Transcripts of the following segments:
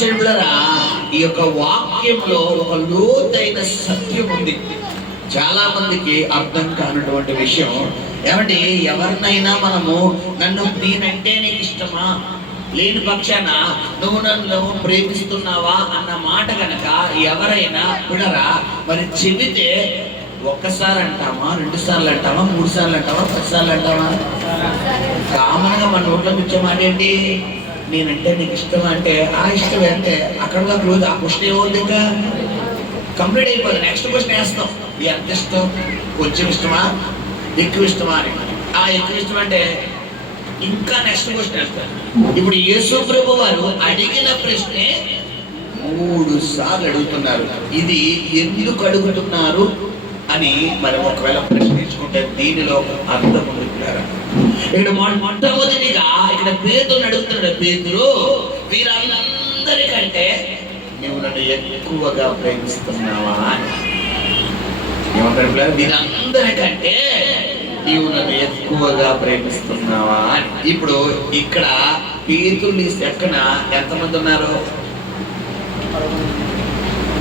చెడులరా, ఈ యొక్క వాక్యంలో ఒక లోతైన సత్యం ఉంది. చాలా మందికి అర్థం కానటువంటి విషయం ఏమంటే, ఎవరినైనా మనము నేనంటే నీకు ఇష్టమా, లేని పక్షాన నువ్వు నన్ను ప్రేమిస్తున్నావా అన్న మాట కనుక ఎవరైనా విడరా మరి చెబితే ఒక్కసారి అంటామా, 2 సార్లు అంటామా, 3 సార్లు అంటామా, 10 సార్లు అంటామా? కామన్గా మన నోట్లో వచ్చే మాట ఏంటి? నేనంటే నీకు ఇష్టమా అంటే ఆ ఇష్టమే అంటే అక్కడ రోజు ఆ క్వశ్చన్ ఏమవుతుంది, ఇంకా కంప్లీట్ అయిపోతుంది. నెక్స్ట్ క్వశ్చన్ వేస్తాం, ఎంత ఇష్టం, కొంచెం ఇష్టమా, ఎక్కువ ఇష్టమా అని. ఆ ఎక్కువ ఇష్టం అంటే ఇంకా నెక్స్ట్ క్వశ్చన్ వేస్తారు. ఇప్పుడు యేసు ప్రభు వారు అడిగిన ప్రశ్నే 3 సార్లు అడుగుతున్నారు. ఇది ఎందుకు అడుగుతున్నారు అని మనం ఒకవేళ ప్రశ్నించుకుంటే దీనిలో అర్థం ఉంటున్నారా? ఇక్కడ మొట్టమొదటిగా ఇక్కడ పేతురుని అడుగుతున్నాడు. పేతురు, వీరందరికంటే నువ్వు నన్ను ఎక్కువగా ప్రేమిస్తున్నావా అని. ఏమంటారు? వీరందరికంటే నీవు నన్ను ఎక్కువగా ప్రేమిస్తున్నావా అని. ఇప్పుడు ఇక్కడ పేతురుని ఎక్కన ఎంతమంది ఉన్నారు?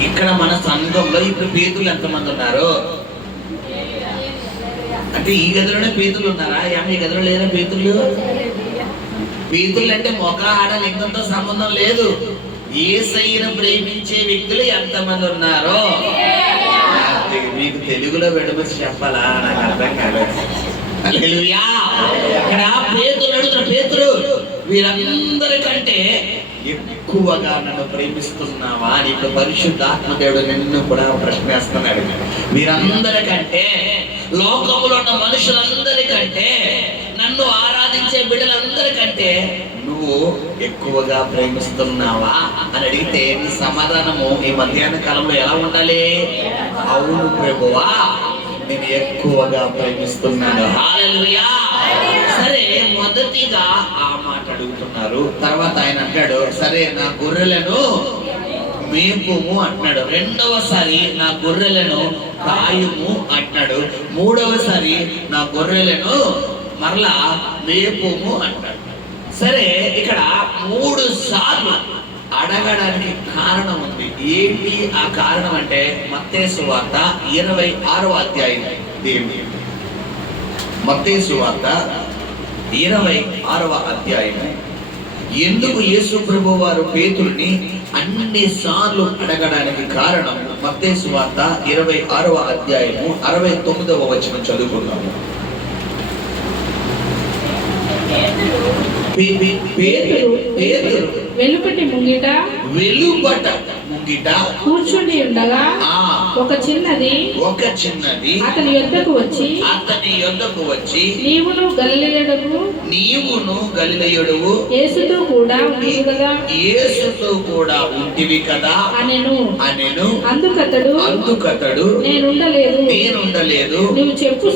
ఇక్కడ మన సంఘంలో ఇప్పుడు పేతులు ఎంతమంది ఉన్నారు అంటే ఈ గదిలోనే పేతులు ఉన్నారా? ఈ గదిలో లేదా పేతులు? పేతులు అంటే మొగ ఆడ లింగంతో సంబంధం లేదు. యేసయ్యను ప్రేమించే వ్యక్తులు ఎంతమంది ఉన్నారో మీకు తెలుగులో విడమని చెప్పాలా? నాకు అర్థం కాలేదు. హల్లెలూయా. ఇక్కడ పేతురు అడుగుతున్న, పేతురు వీరందరికంటే ఎక్కువగా నన్ను ప్రేమిస్తున్నావా అని ఇప్పుడు పరిశుద్ధాత్మదేవుడు నిన్ను కూడా ప్రశ్నిస్తున్నాడు. వీరందరికంటే, లోకంలో ఉన్న మనుషులందరికంటే, నన్ను ఆరాధించే బిడ్డలందరికంటే నువ్వు ఎక్కువగా ప్రేమిస్తున్నావా అని అడిగితే నీ సమాధానము ఈ మధ్యాహ్న కాలంలో ఎలా ఉండాలి? అవును ప్రభువా, నేను ఎక్కువగా ప్రేమిస్తున్నాను. హల్లెలూయా. సరే, మొదటిగా ఆ మాట అడుగుతున్నారు. తర్వాత ఆయన అంటాడు, సరే నా గొర్రెలను మేపుము అంటున్నాడు. రెండవసారి నా గొర్రెలను కాయుము అంటున్నాడు. మూడవసారి నా గొర్రెలను మరలా మేపుము అంటాడు. సరే, ఇక్కడ 3 సార్లు అడగడానికి కారణం ఉంది. ఏంటి ఆ కారణం అంటే మత్తయి సువార్త 26వ అధ్యాయం. మత్తయి సువార్త 26వ అధ్యాయం. ఎందుకు యేసు ప్రభు వారు పేతురుని అన్ని సార్లు అడగడానికి కారణం మత్తయి సువార్త 26వ అధ్యాయము 69వ వచనం చదువుకుందాము. పేతురు వెలుపటి ముంగిట కూర్చుని ఉండగా ఒక చిన్నది అతని యొద్దకు వచ్చి నీవును గలిలయుడవు యేసుతో కూడా ఉంటివి కదా అనెను. అందుకతడు నేనుండలేదు, నీవు చెప్పు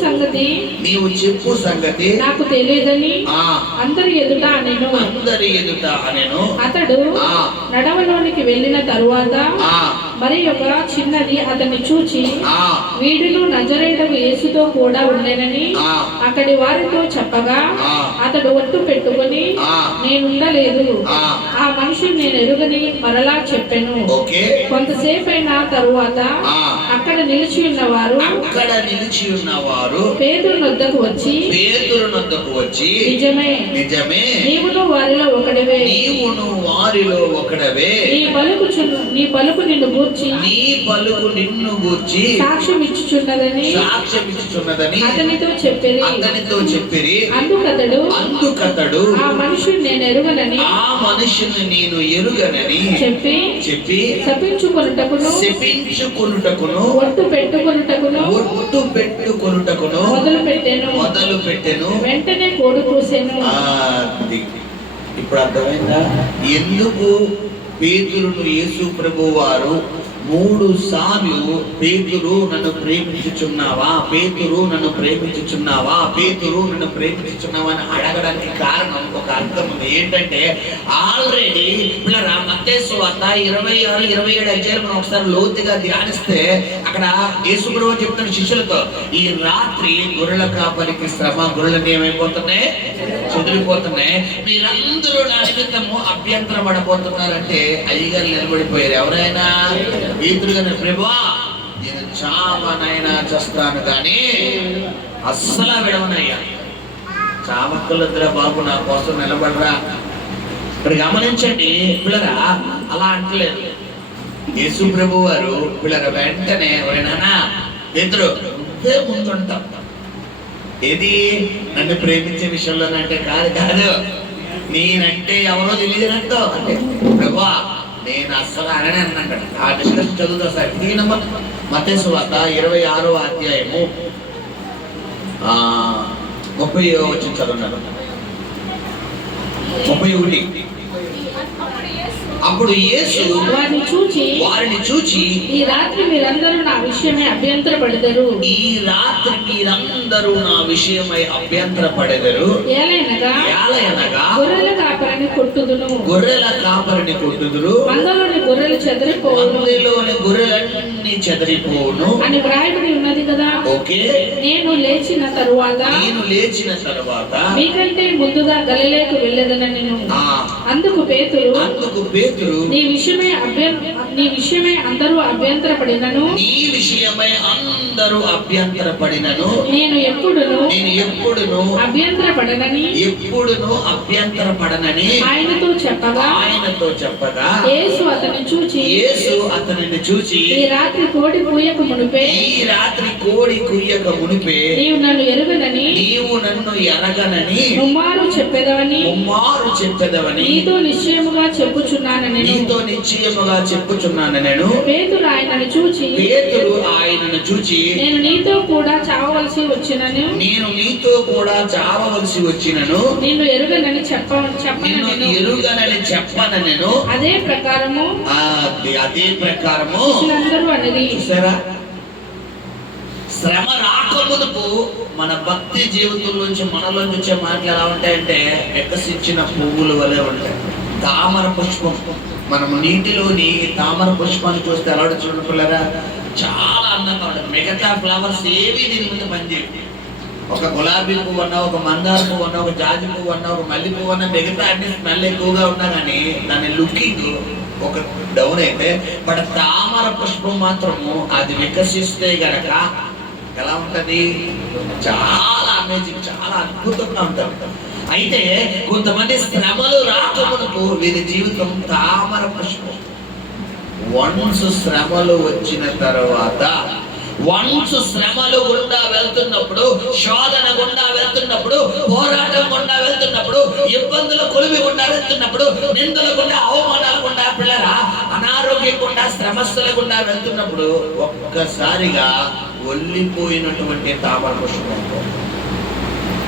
సంగతి నాకు తెలియదని అందరి ఎదుట అనెను. అతడు నడవలోనికి వెళ్ళిన తరువాత మరి ఒక చిన్నది అతన్ని చూచి వీడును నజరేయుడగు యేసుతో కూడా ఉండేనని అక్కడి వారితో చెప్పగా అతడు ఒట్టు పెట్టుకొని నేనుండలేదు, ఆ మనిషిని నేను ఎరుగని మరలా చెప్పెను. కొంతసేపు అయిన తరువాత అక్కడ నిలిచి ఉన్నవారు పేతురు నొద్దకు వచ్చి నిజమే నీవును వారిలో ఒకడివే, నీ పలుకు నిన్ను గూర్చి సాక్ష్యం ఇచ్చుచున్నదని అతనితో చెప్పిరి. అందుకతడు ఆ మనుషుని నేను ఎరుగనని చెప్పి శపించుకొనుటకును ఒట్టు పెట్టుకొనుటకును మొదలు పెట్టెను. వెంటనే కోడి కూసెను. ఇప్పుడు అర్థమైందా ఎందుకు పేతురును యేసు ప్రభు వారు 3 సార్లు పేతురు నన్ను ప్రేమించుచున్నావా, పేతురు నన్ను ప్రేమించుచున్నావా, పేతురు నన్ను ప్రేమించుచున్నావా అని అడగడానికి కారణం ఒక అర్థం ఉంది. ఏంటంటే ఆల్రెడీ పిల్లరా మత్తయి సువార్త 26, 27 అధ్యాయాలు మనం ఒకసారి లోతుగా ధ్యానిస్తే అక్కడ యేసు ప్రభువు చెప్తున్న శిష్యులతో, ఈ రాత్రి గొర్రెల కాపరికి శ్రమ, గొర్రెలు ఏమైపోతున్నాయి, చెదిరిపోతున్నాయి, మీరందరూ నా నిమిత్తము అభ్యంతరం పడబోతున్నారంటే అయ్యగారు నిలబడిపోయారు. ఎవరైనా పేతురుగానే, ప్రభువా నేను చావనైనా చేస్తాను కానీ అస్సలు విడవనయ్యా, చావక్కలొద్దురా బాబు, నా కోసం నిలబడరా. ఇక్కడ గమనించండి పిల్లరా, అలా అంటలేదు యేసు ప్రభు వారు. పిల్లరా వెంటనే నాన్న పేతురు నువ్వే ముందుంటాం. ఏది నన్ను ప్రేమించే విషయంలోనంటే కాదు, నేనంటే ఎవరో తెలియదంటో అంటే ప్రభువా నేను అస్సలు అననే అన్నాడు. ఆ డిస్కషన్ చదువుతా సార్. ఈ నంబర్ మత్తయి సువార్త 26వ అధ్యాయము 30వ వచనం చదువున్నాను. 31. అప్పుడు యేసు వారిని చూచి ఈ రాత్రి మీరందరూ నా విషయమై అభ్యంతరపడెదరు, ఈ రాత్రి మీరందరూ నా విషయమై అభ్యంతరపడెదరు, ఏలయనగా గొర్రెల కాపరిని కొట్టుదురు, మందలోని గొర్రెలు చెదిరిపోవును, మందలోని గొర్రెలన్నీ చెదిరిపోవును అని వ్రాయబడి ఉన్నది కదా. ఓకే, నేను లేచిన తరువాత మీకంటే ముందుగా గలిలయకు వెళ్ళేదనని అందుకు పేతురు నీ విషయమై అందరూ అభ్యంతరపడినను నేను ఎప్పుడును అభ్యంతరపడనని ఆయనతో చెప్పగా యేసు అతనిని చూచి ఈ రాత్రి కోడి కూయక మునిపే నీవు నన్ను ఎరగనని ముమ్మారు చెప్పెదవని నీతో నిశ్చయముగా చెప్పుచున్నాను నేను. పేతురు ఆయనను చూచి నేను నీతో కూడా చావవలసి వచ్చినను నిన్ను ఎరుగనని చెప్పనను. అదే ప్రకారము అందరూ అనేది. శ్రమ రాకమునుపు మన భక్తి జీవితంలోంచి మనలోంచి వచ్చే మాటలు ఎలా ఉంటాయంటే వికసించిన పువ్వుల వలె ఉంటాయి. తామర పుష్పం, మనం నీటిలోని తామర పుష్పాన్ని చూస్తే ఎలా చూడండి పిల్లరా, చాలా అందంగా ఉంటుంది. మిగతా ఫ్లవర్స్ ఏవి దీని ముందు పనిచేయవు. ఒక గులాబీ పువ్వు అన్నా, ఒక మందార పువ్వు అన్నా, ఒక జాజి పువ్వు అన్నా, ఒక మల్లి పువ్వు అన్నా, మిగతా అన్ని స్మెల్ ఎక్కువగా ఉన్నా కానీ దాని లుకింగ్ ఒక డౌన్ అయితే, బట్ తామర పుష్పం మాత్రము అది వికసిస్తే గనక ఎలా ఉంటది, చాలా అమేజింగ్, చాలా అద్భుతంగా ఉంటుంది. అయితే కొంతమంది శ్రమలు రాకమునకు వీరి జీవితం తామర పుష్పం. వన్స్ శ్రమలు వచ్చిన తర్వాత, వన్స్ శ్రమలు గుండా వెళ్తున్నప్పుడు, శోధన గుండా వెళ్తున్నప్పుడు, పోరాటం గుండా వెళ్తున్నప్పుడు, ఇబ్బందుల కొలిమి గుండా వెళ్తున్నప్పుడు, నిందల గుండా, అవమానాల గుండా, పిల్లరా అనారోగ్యం గుండా, శ్రమస్సుల గుండా వెళ్తున్నప్పుడు ఒక్కసారిగా ఒల్లిపోయినటువంటి తామర పుష్పం.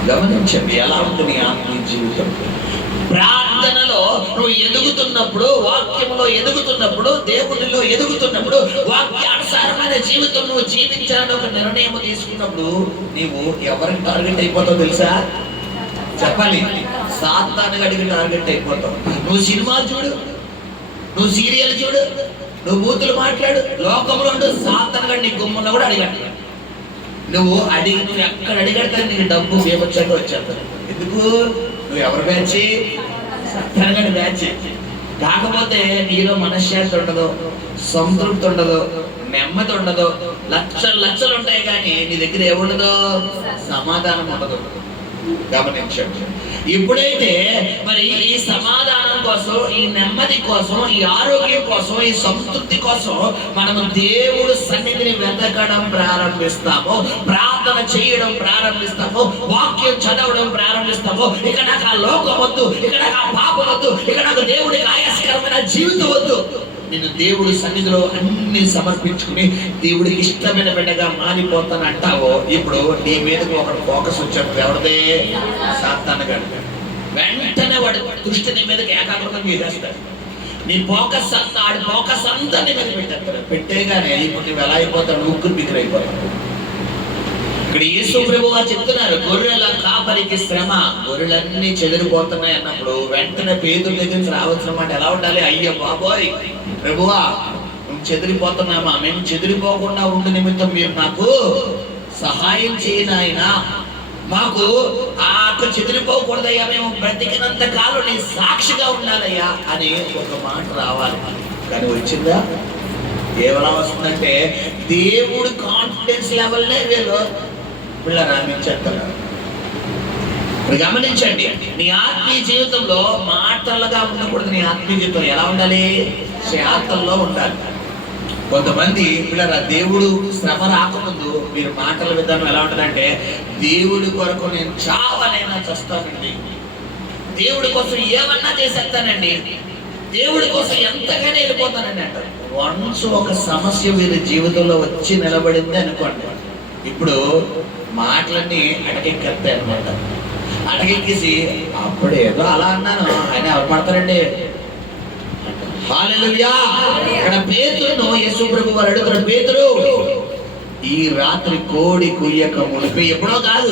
గమనించండి ఎలా ఉంటుంది ఆత్మీయ జీవితం. ప్రార్థనలో నువ్వు ఎదుగుతున్నప్పుడు, వాక్యంలో ఎదుగుతున్నప్పుడు, దేవుడిలో ఎదుగుతున్నప్పుడు, వాక్యానుసారమైన జీవితం నువ్వు జీవించాలని ఒక నిర్ణయం తీసుకున్నప్పుడు నీవు ఎవరికి టార్గెట్ అయిపోతావు తెలుసా? చెప్పాలి, సాతాను గడికి టార్గెట్ అయిపోతావు. నువ్వు సినిమా చూడు, నువ్వు సీరియల్ చూడు, నువ్వు బూతులు మాట్లాడు, లోకంలో ఉండు, సాతాను గడి నీ గుమ్మలో కూడా అడిగాడు. నువ్వు ఎక్కడ అడిగడతా నీకు డబ్బు ఏమొచ్చాక వచ్చేస్తాను. ఎందుకు? నువ్వు ఎవరు బ్యాచ్? సాతాను బ్యాచ్. కాకపోతే నీలో మనశ్శాంతి ఉండదు, సంతృప్తి ఉండదు, నెమ్మది ఉండదు, లక్షలు ఉంటాయి కానీ నీ దగ్గర ఏముండదు, సమాధానం ఉండదు. గమనించండి. ఎప్పుడైతే మరి ఈ సమాధానం కోసం, ఈ నెమ్మది కోసం, ఈ ఆరోగ్యం కోసం, ఈ సంతృప్తి కోసం మనము దేవుడు సన్నిధిని వెతకడం ప్రారంభిస్తాము, ప్రార్థన చేయడం ప్రారంభిస్తాము, వాక్యం చదవడం ప్రారంభిస్తాము. ఇక నాకు ఆ లోకం వద్దు, ఇక నాకు ఆ పాపం వద్దు, ఇక నాకు దేవుడికి ఆయాసకరమైన జీవితం వద్దు, నేను దేవుడి సన్నిధిలో అన్ని సమర్పించుకుని దేవుడికి ఇష్టమైన బిడ్డగా మారిపోతాను అంటావో, ఇప్పుడు నీ మీదకి ఒక ఫోకస్ వచ్చేప్పుడు ఎవరిదే? సాతాను గడి. వెంటనే వాడి దృష్టి నీ మీదకి ఏకాగ్రతం చేసేస్తాడు. నీ ఫోకస్ అంతా ఆడి ఫోకస్ అంతా నీ మీద పెట్టేస్తాడు. పెట్టేగానే ఇప్పుడు నువ్వు ఎలా అయిపోతావు? ఉక్కురు బిక్కురు అయిపోతావు. ఇక్కడ యేసు ప్రభువు వారు చెప్తున్నారు, గొర్రెల కాపరికి శ్రమ, గొర్రెలన్నీ చెదిరిపోతున్నాయి అన్నప్పుడు వెంటనే పేతురు దగ్గర నుంచి రావాల్సిన మాట ఎలా ఉండాలి? అయ్యో బాబోయ్ ప్రభువా, మేము చెదిరిపోతున్నామా, మేము చెదిరిపోకుండా ఉండే నిమిత్తం మీరు నాకు సహాయం చేయను ఆయన, మాకు ఆ చెదిరిపోకూడదయ్యా, మేము బ్రతికినంత కాలం నీ సాక్షిగా ఉండాలయ్యా అని ఒక మాట రావాలి. కానీ వచ్చిందా? ఏమలా వస్తుందంటే దేవుడు కాన్ఫిడెన్స్ లెవెల్నే వీళ్ళు పిల్లలు రామించేస్తున్నారు. గమనించండి, నీ ఆత్మీయ జీవితంలో మాటలుగా ఉండకూడదు. నీ ఆత్మీయ జీవితం ఎలా ఉండాలి? శాతల్లో ఉండాలి. కొంతమంది పిల్లల దేవుడు శ్రమ రాకముందు మీరు మాటల విధానం ఎలా ఉంటుందంటే, దేవుడి కొరకు నేను చావనైనా చస్తానండి, దేవుడి కోసం ఏమన్నా చేసేస్తానండి, దేవుడి కోసం ఎంతగానే వెళ్ళిపోతానండి అంటారు. వన్స్ ఒక సమస్య వీరి జీవితంలో వచ్చి నిలబడింది అనుకోండి, ఇప్పుడు మాటలన్నీ అటకెక్కేస్తాయి అనమాట. అటకెక్కేసి అప్పుడు ఏదో అలా అన్నాను ఆయన ఎవరు పడతారండి? హల్లెలూయా. ఇక్కడ పేతురును యేసు ప్రభువు వారు అడుగుతారు, పేతురు ఈ రాత్రి కోడి కుయ్యక మునిపి, ఎప్పుడో కాదు,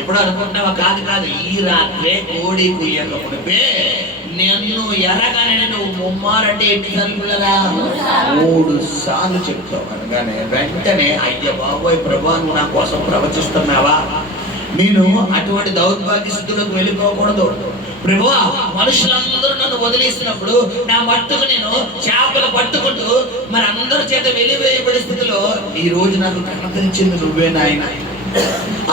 ఎప్పుడో అనుకుంటున్నావా? కాదు కాదు, ఈ రాత్రే కోడి కుయ్యక మునిపే నిన్ను ఎరగానే నువ్వు ముమ్మారంటే ఎన్నిసార్లు పిల్లరా? 3 సార్లు చెప్తావు. అనగానే వెంటనే అయ్య బాబోయ్ ప్రభువా, నువ్వు నా కోసం ప్రవచిస్తున్నావా? నేను అటువంటి దౌర్భాగ్య స్థితిలోకి వెళ్ళిపోకూడదు ప్రభువా. మనుషులందరూ నన్ను వదిలేసినప్పుడు నా మట్టుకు నేను చేపలు పట్టుకుంటూ మరి అందరి చేత వెలివేయబడే స్థితిలో ఈ రోజు నాకు కనపరిచింది నువ్వే నాయన.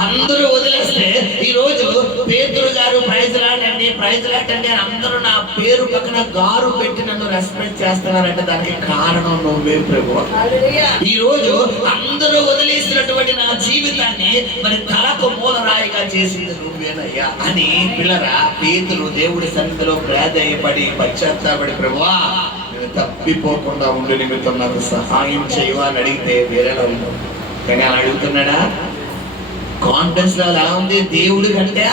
అందరూ వదిలేస్తే ఈ రోజు పేతురు గారు ప్రైజ్ లాటండి అని అందరూ నా పేరు పక్కన గారు పెట్టి నన్ను రెస్పెక్ట్ చేస్తున్నారంటే దానికి కారణం నువ్వే ప్రభువా. ఈ రోజు అందరూ వదిలేసినటువంటి నా జీవితాన్ని మరి తలకు మూలరాయిగా చేసింది నువ్వేనయ్యా అని పిల్లరా పేతురు దేవుడి సన్నిధిలో ప్రాధేయపడి పశ్చాత్తాపడి, ప్రభువా నేను తప్పిపోకుండా ఉండే నిమిత్తం నాకు సహాయం చేయవా అని అడిగితే వేరేలా ఉంది. కానీ అలా అడుగుతున్నాడా? కాన్ఫిడెన్స్ లెవెల్ ఎలా ఉంది? దేవుడి కంటే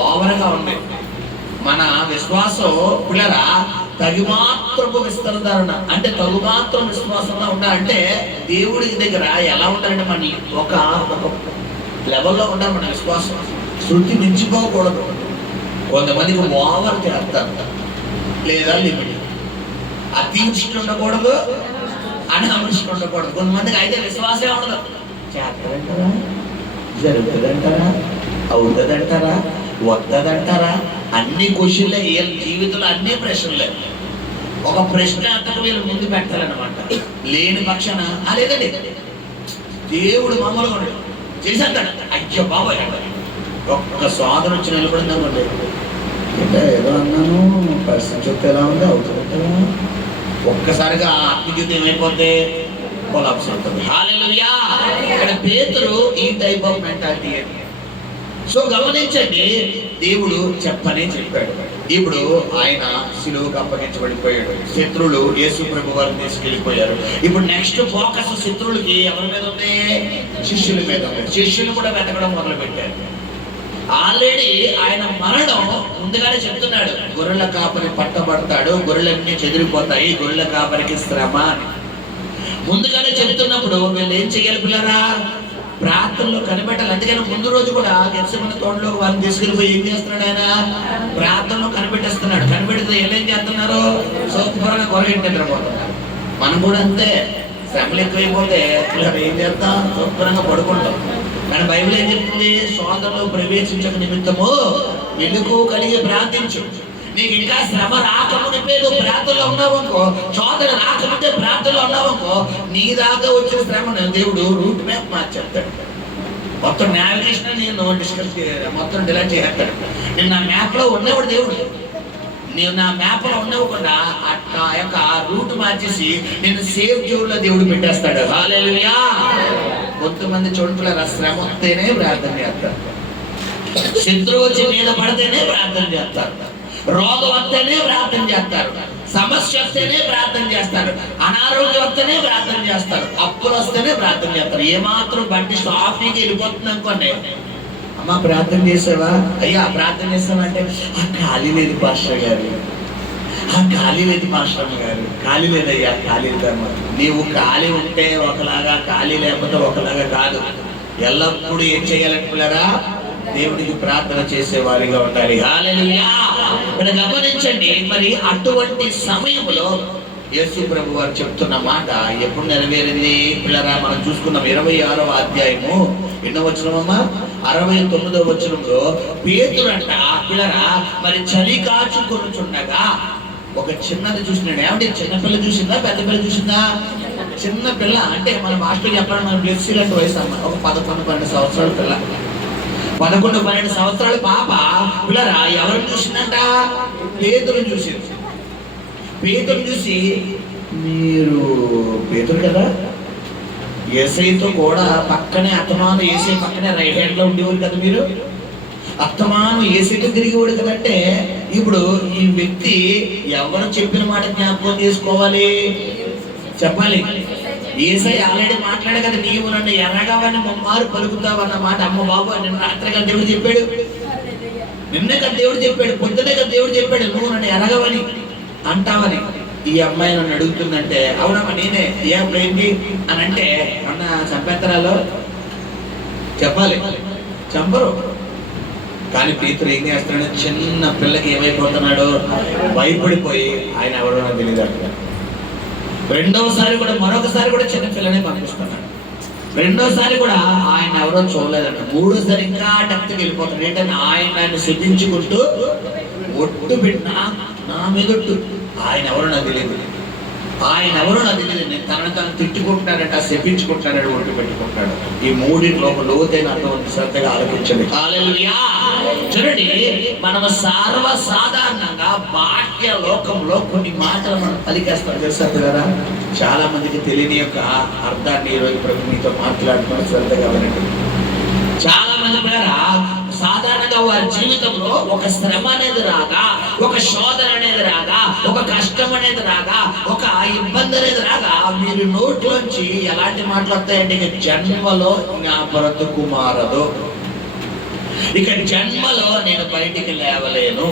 ఓవర్గా ఉంది. మన విశ్వాసం పిల్లరా తగిమాత్రపు విస్తరణ అంటే తగుమాత్రం విశ్వాసంగా ఉండాలంటే దేవుడి దగ్గర ఎలా ఉండాలంటే మన ఒక లెవెల్లో ఉండాలి మన విశ్వాసం. శృతి మించిపోకూడదు. కొంతమందికి ఓవర్ చేస్తారు లేదా లిమిట్, అతిష్ట ఉండకూడదు అనామృష్టి ఉండకూడదు. కొంతమందికి అయితే విశ్వాసమే ఉండదు. చేస్తారంటారా, జరుగుతుందంటారా, అవుతుందంటారా, వస్తుందంటారా, అన్ని క్వశ్చన్లే. వీళ్ళ జీవితంలో అన్ని ప్రశ్నలే. ఒక ప్రశ్న అంతకు వీళ్ళు ముందు పెట్టాలన్నమాట. లేని పక్షాన లేదండి దేవుడు మామూలుగా ఉండడు చేసేస్తాడు. అయ్యో బాబాయ్ ఒక్క సోదరు వచ్చి నిలబడింది అనుకోండి, ఏదో అన్నాను పరిస్థితి చెప్తే ఎలా ఉంది, అవుతుందా, ఒక్కసారిగా ఆత్మీయత ఏమైపోతే కొలాప్స్ అవుతుంది. హల్లెలూయా. ఇక్కడ పేతురు ఈ టైప్ ఆఫ్ మెంటాలిటీ. సో గమనించండి, దేవుడు చెప్పనే చెప్పాడు. ఇప్పుడు ఆయన సిలువకు అప్పగించబడిపోయాడు. శత్రువులు యేసు ప్రభు వారిని తీసుకెళ్ళిపోయారు. ఇప్పుడు నెక్స్ట్ ఫోకస్ శత్రువులకి ఎవరి మీద ఉంది? శిష్యుల మీద ఉంది. శిష్యులు కూడా వెతకడం మొదలు పెట్టారు. ఆల్రెడీ ఆయన మరణం ముందుగానే చెప్తున్నాడు, గొర్రెల కాపరి పట్టబడతాడు, గొర్రెలన్నీ చెదిరిపోతాయి, గొర్రెల కాపరికి శ్రమ అని ముందుగానే చెప్తున్నప్పుడు వీళ్ళు ఏం చెయ్యాలి పిల్లరా? ప్రార్థనలో కనిపెట్టాలి. అందుకని ముందు రోజు కూడా గెత్సేమనే తోటలో వాళ్ళని తీసుకెళ్ళిపోయి ఏం చేస్తున్నాడు ఆయన? ప్రార్థనలో కనిపెట్టేస్తున్నాడు. కనిపెడితే ఏం చేస్తున్నారు? సూపర్గా గొర్రెంటి నిద్రపోతున్నారు. మనం కూడా అంతే, శ్రమలు ఎక్కువైపోతే పిల్లలు ఏం చేస్తాం? శుభ్రంగా పడుకుంటాం. కానీ బైబిల్ ఏం చెప్తుంది? సోదరులు ప్రవేశించక నిమిత్తము వెలుగు కలిగి ప్రార్థించు. నీకు ఇంకా శ్రమ రాకమునిపే నువ్వు ప్రార్థనలో ఉన్నావనుకో, సోదరు రాకముందే ప్రార్థనలో ఉన్నావనుకో, నీ దాకా వచ్చిన శ్రమను దేవుడు రూట్ మ్యాప్ మార్చేస్తాడు. మొత్తం నావిగేషన్ నేను డిస్కస్ మొత్తం డిలీట్ చేస్తాడు. నేను నా మ్యాప్లో ఉన్నవాడు దేవుడు. నేను నా మ్యాప్లో ఉండకుండా ఆ యొక్క రూట్ మార్చేసి నేను సేఫ్ జోన్లో దేవుడు పెట్టేస్తాడు. హల్లెలూయా. కొంతమంది చోట్ల శ్రమ వస్తేనే ప్రార్థన చేస్తారు, శత్రువు వచ్చి మీద పడితేనే ప్రార్థన చేస్తారు, రోగం వస్తేనే ప్రార్థన చేస్తారు, సమస్య వస్తేనే ప్రార్థన చేస్తారు, అనారోగ్యం వస్తేనే ప్రార్థన చేస్తారు, అప్పులు వస్తేనే ప్రార్థన చేస్తారు. ఏమాత్రం బండి సాఫీకి వెళ్ళిపోతుంది అనుకోండి, అమ్మ ప్రార్థన చేసావా? అయ్యా ప్రార్థన చేస్తామంటే ఖాళీ లేదు పాస్టర్ గారు, ఖాళీ లేదు మాస్టర్ గారు, ఖాళీ లేదయ్యా, ఖాళీ లేదమ్మా. నీవు ఖాళీ ఉంటే ఒకలాగా, ఖాళీ లేకపోతే ఒకలాగా కాదు. ఎల్లప్పుడూ ఏం చేయాలని పిల్లరా? దేవుడికి ప్రార్థన చేసేవారిగా ఉండాలి. హల్లెలూయా. ఇక్కడ గమనించండి, మరి అటువంటి సమయంలో యేసు ప్రభు వారు చెప్తున్న మాట ఎప్పుడు నెరవేరింది పిల్లరా? మనం చూసుకున్నాం 26వ అధ్యాయము ఎన్నో వచనమమ్మా? 69వ వచనంలో పేతురంట పిల్లరా మరి చలి కాచుకొనుచుండగా ఒక చిన్నది చూసినాడు. ఏమంటే చిన్నపిల్ల చూసిందా, పెద్ద పిల్ల చూసిందా? చిన్న పిల్ల అంటే మన మాస్టర్ చెప్పాలి, మన బ్లెస్సీ లాంటి వయసు అమ్మ. ఒక 11-12 సంవత్సరాల పిల్ల, 11-12 సంవత్సరాల పాప పిల్లరా ఎవరు చూసిందంట? పేతురుని చూసింది. పేతురుని చూసి, మీరు పేతురు కదా, యేసయ్యతో కూడా పక్కనే అత్తమాను యేసయ్య పక్కనే రైట్ హ్యాండ్ లో ఉండేవారు కదా, మీరు అత్తమాను యేసయ్యతో తిరిగేవాడు కదంటే, ఇప్పుడు ఈ వ్యక్తి ఎవరు చెప్పిన మాట జ్ఞాపకం చేసుకోవాలి? చెప్పాలి. యేసయ్య ఆల్రెడీ మాట్లాడే కదా, నీవు నన్ను ఎరగవని ముమ్మారు పలుకుతావు అన్న మాట. అమ్మ బాబు, నిన్న రాత్రి కదా దేవుడు చెప్పాడు, నిన్నే కదా దేవుడు చెప్పాడు, పొద్దునే కదా దేవుడు చెప్పాడు, నువ్వు నన్ను ఎరగవని అంటావని. ఈ అమ్మాయి నన్ను అడుగుతుందంటే, అవునమ్మా నేనే, ఏంటి అని అంటే, అన్న చంపేత్తరాలో చెప్పాలి, చంపరు. కానీ పేతురు ఏం చేస్తున్నాడు? చిన్న పిల్లకి ఏమైపోతున్నాడు? భయపడిపోయి ఆయన ఎవరో నాకు తెలియదు అంటాడు. రెండవసారి కూడా, మరొకసారి కూడా చిన్న పిల్లనే పంపిస్తున్నాడు. రెండోసారి కూడా ఆయన ఎవరో చూడలేదంట. మూడోసారి ఇంకా డెప్త్కి వెళ్ళిపోతాడు. ఏంటంటే ఆయన శుద్ధించుకుంటూ ఒట్టు పెట్టిన నా మీదొట్టు, ఆయన ఎవరో నాకు తెలియదు, ఆయన ఎవరో నాకు తెలియదు, నేను తనను తిట్టుకుంటున్నాడంట, శపించుకుంటున్నాడు, ఒట్టు పెట్టుకుంటాడు. ఈ మూడింటిలో ఒక లోతైన అర్థం శ్రద్ధగా ఆలోచించండి. హల్లెలూయా. చూడండి, మనం సర్వసాధారణంగా బాహ్య లోకంలో కొన్ని మాటలు మనం పలికేస్తాం, తెలుసు కదా. చాలా మందికి తెలియని యొక్క అర్థాన్ని ఈరోజు ప్రభు మీతో మాట్లాడుతున్న శ్రద్ధగా వినండి. చాలా మంది కూడా సాధారణంగా వారి జీవితంలో ఒక శ్రమ అనేది రాగా, ఒక శోధన అనేది రాగా, ఒక కష్టం అనేది రాగా, ఒక ఇబ్బంది అనేది రాగా, మీరు నోట్లోంచి ఎలాంటి మాటలు వస్తాయంటే, ఇక జన్మలో నా బ్రతుకు మారదు, ఇక జన్మలో నేను బయటికి లేవలేను,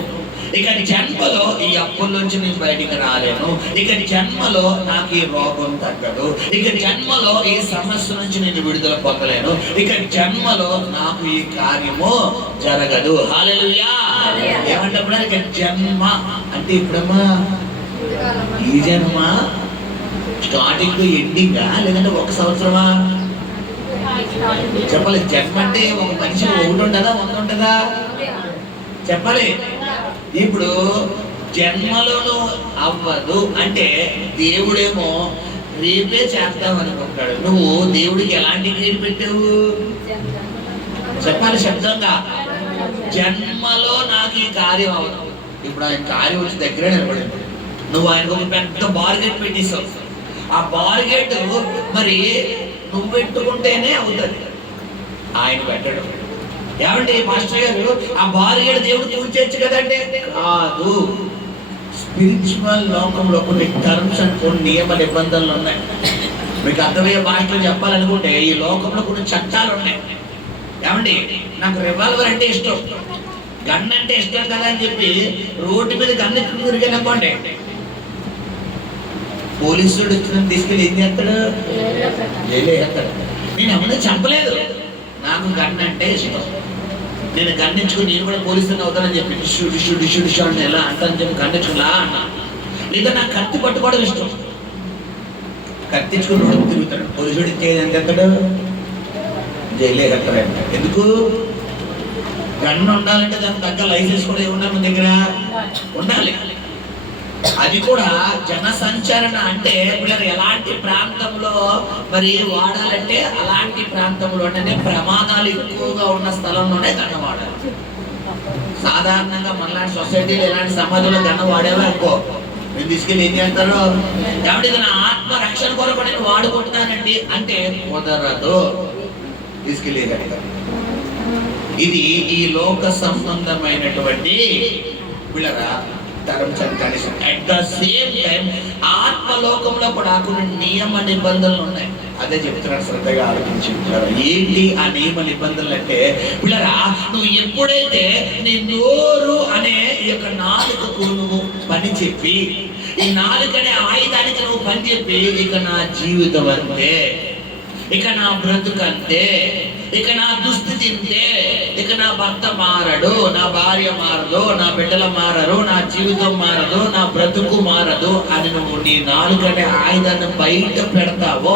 ఇక జన్మలో ఈ అప్పుల నుంచి నేను బయటికి రాలేను, ఇక జన్మలో నాకు ఈ రోగం తగ్గదు, ఇక జన్మలో ఈ సమస్య నుంచి నేను విడుదల పొందలేను, ఇక జన్మలో నాకు ఈ కార్యము జరగదు. హల్లెలూయా. ఏమంటే ఇక జన్మ అంటే ఇప్పుడమ్మా ఈ జన్మ స్టార్టింగ్ ఎండింగా, లేదంటే 1 సంవత్సరమా? చెప్పాలి. జన్మ అంటే ఒక మనిషి 1 ఉంటుందా 100 ఉంటుందా? చెప్పాలి. ఇప్పుడు జన్మలోనూ అవ్వదు అంటే దేవుడేమో రేపే చేద్దాం అనుకుంటాడు. నువ్వు దేవుడికి ఎలాంటి క్రియ పెట్టావు? చెప్పాలి శబ్దంగా, జన్మలో నాకు ఈ కార్యం అవ్వదు. ఇప్పుడు ఆయన కార్యం వచ్చి దగ్గరే నిలబడింది, నువ్వు ఆయనకు ఒక పెద్ద బార్గెట్ పెట్టేసావు. ఆ బార్గెట్ మరి నువ్వు పెట్టుకుంటేనే అవుతుంది, ఆయన పెట్టడం. ఏమంటే మాస్టర్ గారు, ఆ బార్గెట్ దేవుడు కూర్చోచ్చు కదంటే కాదు. స్పిరిచువల్ లోకంలో కొన్ని టర్మ్స్ అండ్ కొన్ని నియమ నిబంధనలు ఉన్నాయి. మీకు అర్థమయ్యే భాషలో చెప్పాలనుకుంటే, ఈ లోకంలో కొన్ని చట్టాలు ఉన్నాయి. ఏమండి, నాకు రివాల్వర్ అంటే ఇష్టం, గన్ అంటే ఇష్టం కదా అని చెప్పి రోడ్డు మీద గన్ ఎత్తుకుని తిరిగాననుకోండి, పోలీసుడు వచ్చిన తీసుకెళ్ళి ఏం చేస్తాడు? జైలు వేస్తాడు. నేను ఎవరిని చంపలేదు, నాకు గన్ అంటే ఇష్టం, నేను గన్నించుకుని నేను కూడా పోలీసుని అవుతానని చెప్పి డిషు డిషు డిషు డిషు అంటే ఎలా అంటానని చెప్పి గన్నించుకులా అన్నా. లేదా నాకు కత్తి పట్టుకోవడం ఇష్టం, కత్తించుకుని రోడ్డు తిరుగుతాడు, పోలీసుడు ఏం చేస్తాడు? జైలే కట్టాడు. ఎందుకు? గన్ను ఉండాలంటే దానికి తగ్గ లైసెన్స్ కూడా ఏముండాలి మన దగ్గర? ఉండాలి. అది కూడా జన సంచరణ అంటే పిల్లలు ఎలాంటి ప్రాంతంలో మరి వాడాలంటే అలాంటి ప్రాంతంలోనే ప్రమాదాలు ఎక్కువగా ఉన్న స్థలంలోనే గన్న వాడాలి. సాధారణంగా మనలాంటి సొసైటీలో ఎలాంటి సమాజంలో గన్న వాడేవా అనుకో, నేను తీసుకెళ్ళి ఏం చేస్తారు? కాబట్టి ఇది నా ఆత్మ రక్షణ కొరకు నేను వాడుకుంటున్నానండి అంటే కుదరదు, తీసుకెళ్ళి. ఇది ఈ లోక సంబంధమైనటువంటి పిల్లరా terms and condition. At the same time ఆత్మలోకంలో కూడా కొన్ని నియమ నిబంధనలు ఉన్నాయి. అదే చెప్తున్నాడు, శ్రద్ధగా ఆలోచించి. ఏంటి ఆ నియమ నిబంధనలు అంటే, పిల్లరా నువ్వు ఎప్పుడైతే నీ నోరు అనే ఈ యొక్క నాలుకకు నువ్వు పని చెప్పి, ఈ నాలుకనే ఆయుధానికి నువ్వు పని చెప్పి, ఇక నా జీవితం అంతే, ఇక నా బ్రతుకంతే, ఇక నా దుస్థితి ఇంతే, ఇక నా భర్త మారడు, నా భార్య మారదు, నా బిడ్డలు మారరు, నా జీవితం మారదు, నా బ్రతుకు మారదు అని నువ్వు నీ నాలుకనే ఆయుధాన్ని బయట పెడతావో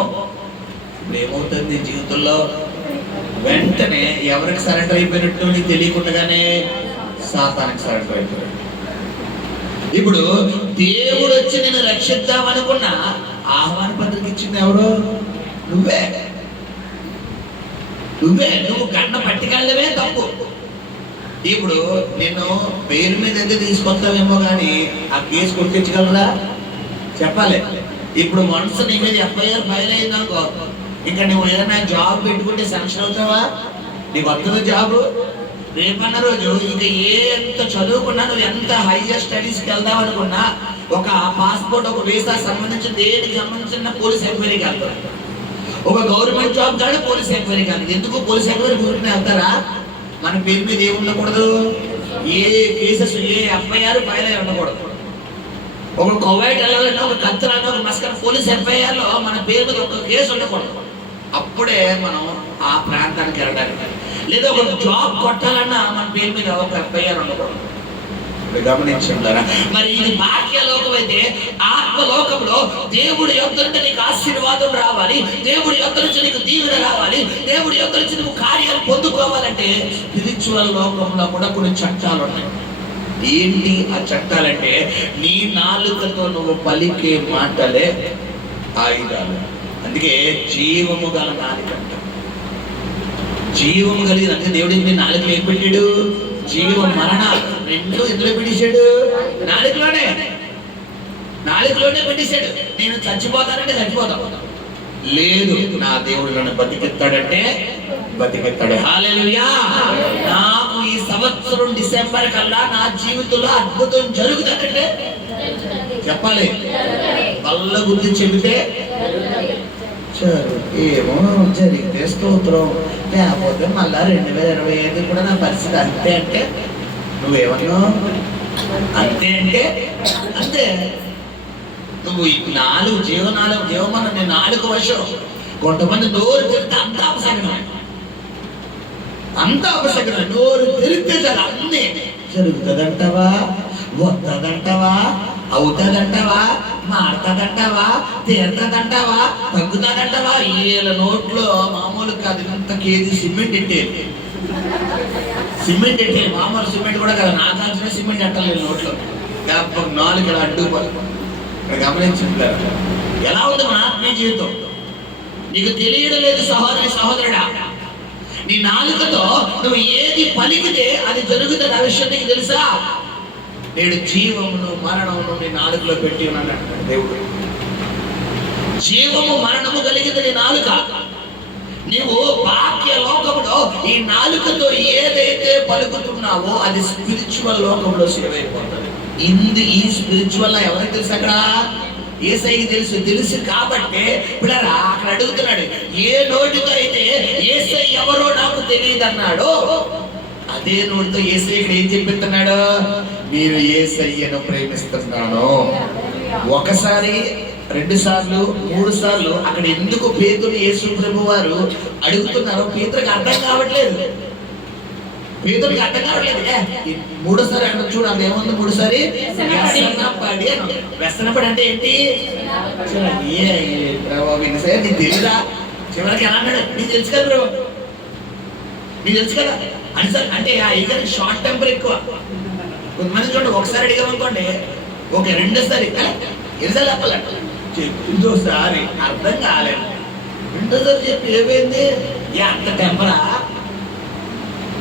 ఏమవుతుంది నీ జీవితంలో? వెంటనే ఎవరికి సరెండర్ అయిపోయినట్టు నీకు తెలియకుండానే సాతానికి సరెండర్ అయిపోయాడు. ఇప్పుడు దేవుడు వచ్చి నేను రక్షిద్దామనుకున్నా ఆహ్వాన పత్రిక ఇచ్చింది ఎవరు? నువ్వే. నువ్వు కన్న పట్టికెళ్ళవే తప్పు. ఇప్పుడు నేను పేరు మీద అయితే తీసుకొస్తావేమో కానీ ఆ కేసు కొట్టించగలరా? చెప్పాలి. ఇప్పుడు మనసు నీ మీద ఎఫ్ఐఆర్ ఫైల్ అయిందనుకో, ఇంకా నువ్వు ఏదైనా జాబ్ పెట్టుకుంటే శాంక్షన్ అవుతావా? నీకు వస్తుంది జాబ్. రేపన్న రోజు ఇంకా ఎంత చదువుకున్నా, నువ్వు ఎంత హైయర్ స్టడీస్కి వెళ్దాం అనుకున్నా, ఒక పాస్పోర్ట్, ఒక వీసా సంబంధించిన దేనికి సంబంధించిన పోలీస్ ఎంక్వైరీకి వెళ్తారు. ఒక గవర్నమెంట్ జాబ్ కాదు పోలీస్ ఎంక్వైరీ కాదు. ఎందుకు పోలీస్ ఎంక్వైరీ ఊరికి వెళ్తారా? మన పేరు మీద ఏమి ఉండకూడదు, ఏ కేసెస్, ఏ ఎఫ్ఐఆర్ ఫైల్ అయి ఉండకూడదు. ఒక కువైట్ వెళ్ళాలన్నా, ఒక కత్తలన్నా, ఒక మస్కట్ పోలీస్ ఎఫ్ఐఆర్ లో మన పేరు మీద ఒక కేసు ఉండకూడదు. అప్పుడే మనం ఆ ప్రాంతానికి వెళ్ళడానికి. లేదా ఒక జాబ్ కొట్టాలన్నా మన పేరు మీద ఒక ఎఫ్ఐఆర్ ఉండకూడదు. గమనించారా? మరి ఇది బాహ్యలోకం అయితే, ఆత్మలోకంలో దేవుడి యొద్ద నుండి నీకు ఆశీర్వాదం రావాలి, దేవుడి యొద్ద నుంచి నీకు దీవెన రావాలి, దేవుడి యొద్ద నుంచి నువ్వు కార్యాలు పొందుకోవాలంటే స్పిరిచువల్ లోకంలో కూడా కొన్ని చట్టాలు ఉన్నాయి. ఏంటి ఆ చట్టాలంటే, నీ నాలుకతో నువ్వు పలికే మాటలే ఆయుధాలు. అందుకే జీవము గల నాలుక అంట. జీవము కలిగిన అంటే దేవుడు నీ నాలుకలు ఏం పెట్టాడు? జీవం మరణ రెండు ఎందులో పెట్టేశాడు? నాలుకలోనే పెట్టేశాడు. నేను చచ్చిపోతానంటే చచ్చిపోతాను, లేదు నా దేవుడు నన్ను బతికిస్తాడంటే బతికిస్తాడు. హల్లెలూయా. నాకు ఈ సంవత్సరం డిసెంబర్ కల్లా నా జీవితంలో అద్భుతం జరుగుతుందంటే చెప్పాలి. వల్ల గురించి చెబితే ఏమో జరిగితే స్తోత్రం, లేకపోతే మళ్ళా 2025 కూడా నా పరిస్థితి అంతే అంటే నువ్వేమన్నావు? అంతే అంటే అంతే. నువ్వు నాలుగు జీవమానం నేను 4 వర్షం కొంతమంది నోరు తెరితే అంత అపశకనం, నోరు తెరిస్తే చాలు అన్నీ జరుగుతుందంటావా, వద్దదంటావా, అవుతుందంటావా, మారుతుందంటావా, తీరుతుందంటావా, తగ్గుతుందంటావా? వీళ్ళ నోట్లో మామూలు కాదు, ఇంత కేజీ సిమెంట్ ఎట్టేది. మామూలు సిమెంట్ కూడా కదా, నాగాల్సిన సిమెంట్ అంటారు నోట్లో. 4 అడ్డుకోవాలి. ఇక్కడ గమనించుకుంటారు ఎలా ఉంది మన ఆత్మీయ జీవితం. నీకు తెలియడం లేదు సహోదరుడా. నీ నాలుకతో నువ్వు ఏది పలికితే అది జరుగుతుంది. ఆ విషయం నీకు తెలుసా? నేను జీవమును మరణమును నీ నాలుకలో పెట్టి ఉన్నాను దేవుడు. జీవము మరణము కలిగింది నీ నాలుక. నీవు బాహ్య లోకంలో ఈ నాలుకతో ఏదైతే పలుకుతున్నావో అది స్పిరిచువల్ లోకంలో సేవ్ అయిపోతుంది. ఈ స్పిరిచువల్ ఎవరికి తెలుసు? అక్కడ యేసయ్యకి తెలుసు కాబట్టి ఇప్పుడు అక్కడ అడుగుతున్నాడు, ఏ నోటితో అయితే యేసయ్య ఎవరో నాకు తెలియదు అన్నాడు, అదే నోటితో యేసయ్య ఇక్కడ ఏం చెప్పిస్తున్నాడు? నేను యేసయ్యను ప్రేమిస్తున్నాను. 1 సారి 2 సార్లు 3 సార్లు అక్కడ ఎందుకు పేతురు యేసు ప్రభు వారు అడుగుతున్నారు? పేతురుకి అర్థం కావట్లేదు. మూడోసారి అంటే చూడు అది ఏముంది? 3 సారి వ్యసనపడి అంటే ఏంటి? నీకు తెలియదా? చివరికి ఎలా అన్నాడు? నీకు తెలుసు కదా బ్రో, నీకు తెలుసు కదా అని సార్ అంటే ఆ ఇద్దరికి షార్ట్ టెంపర్ ఎక్కువ. కొంతమంది చూడండి, 1 సారి అడిగామనుకోండి, ఓకే 2 సారి ఎన్నిసార్లు చెప్పాలంట, చెప్పిందోసారి అర్థం కాలేదు, 2 సారి చెప్పి ఏమైంది? అంత టెంపరా?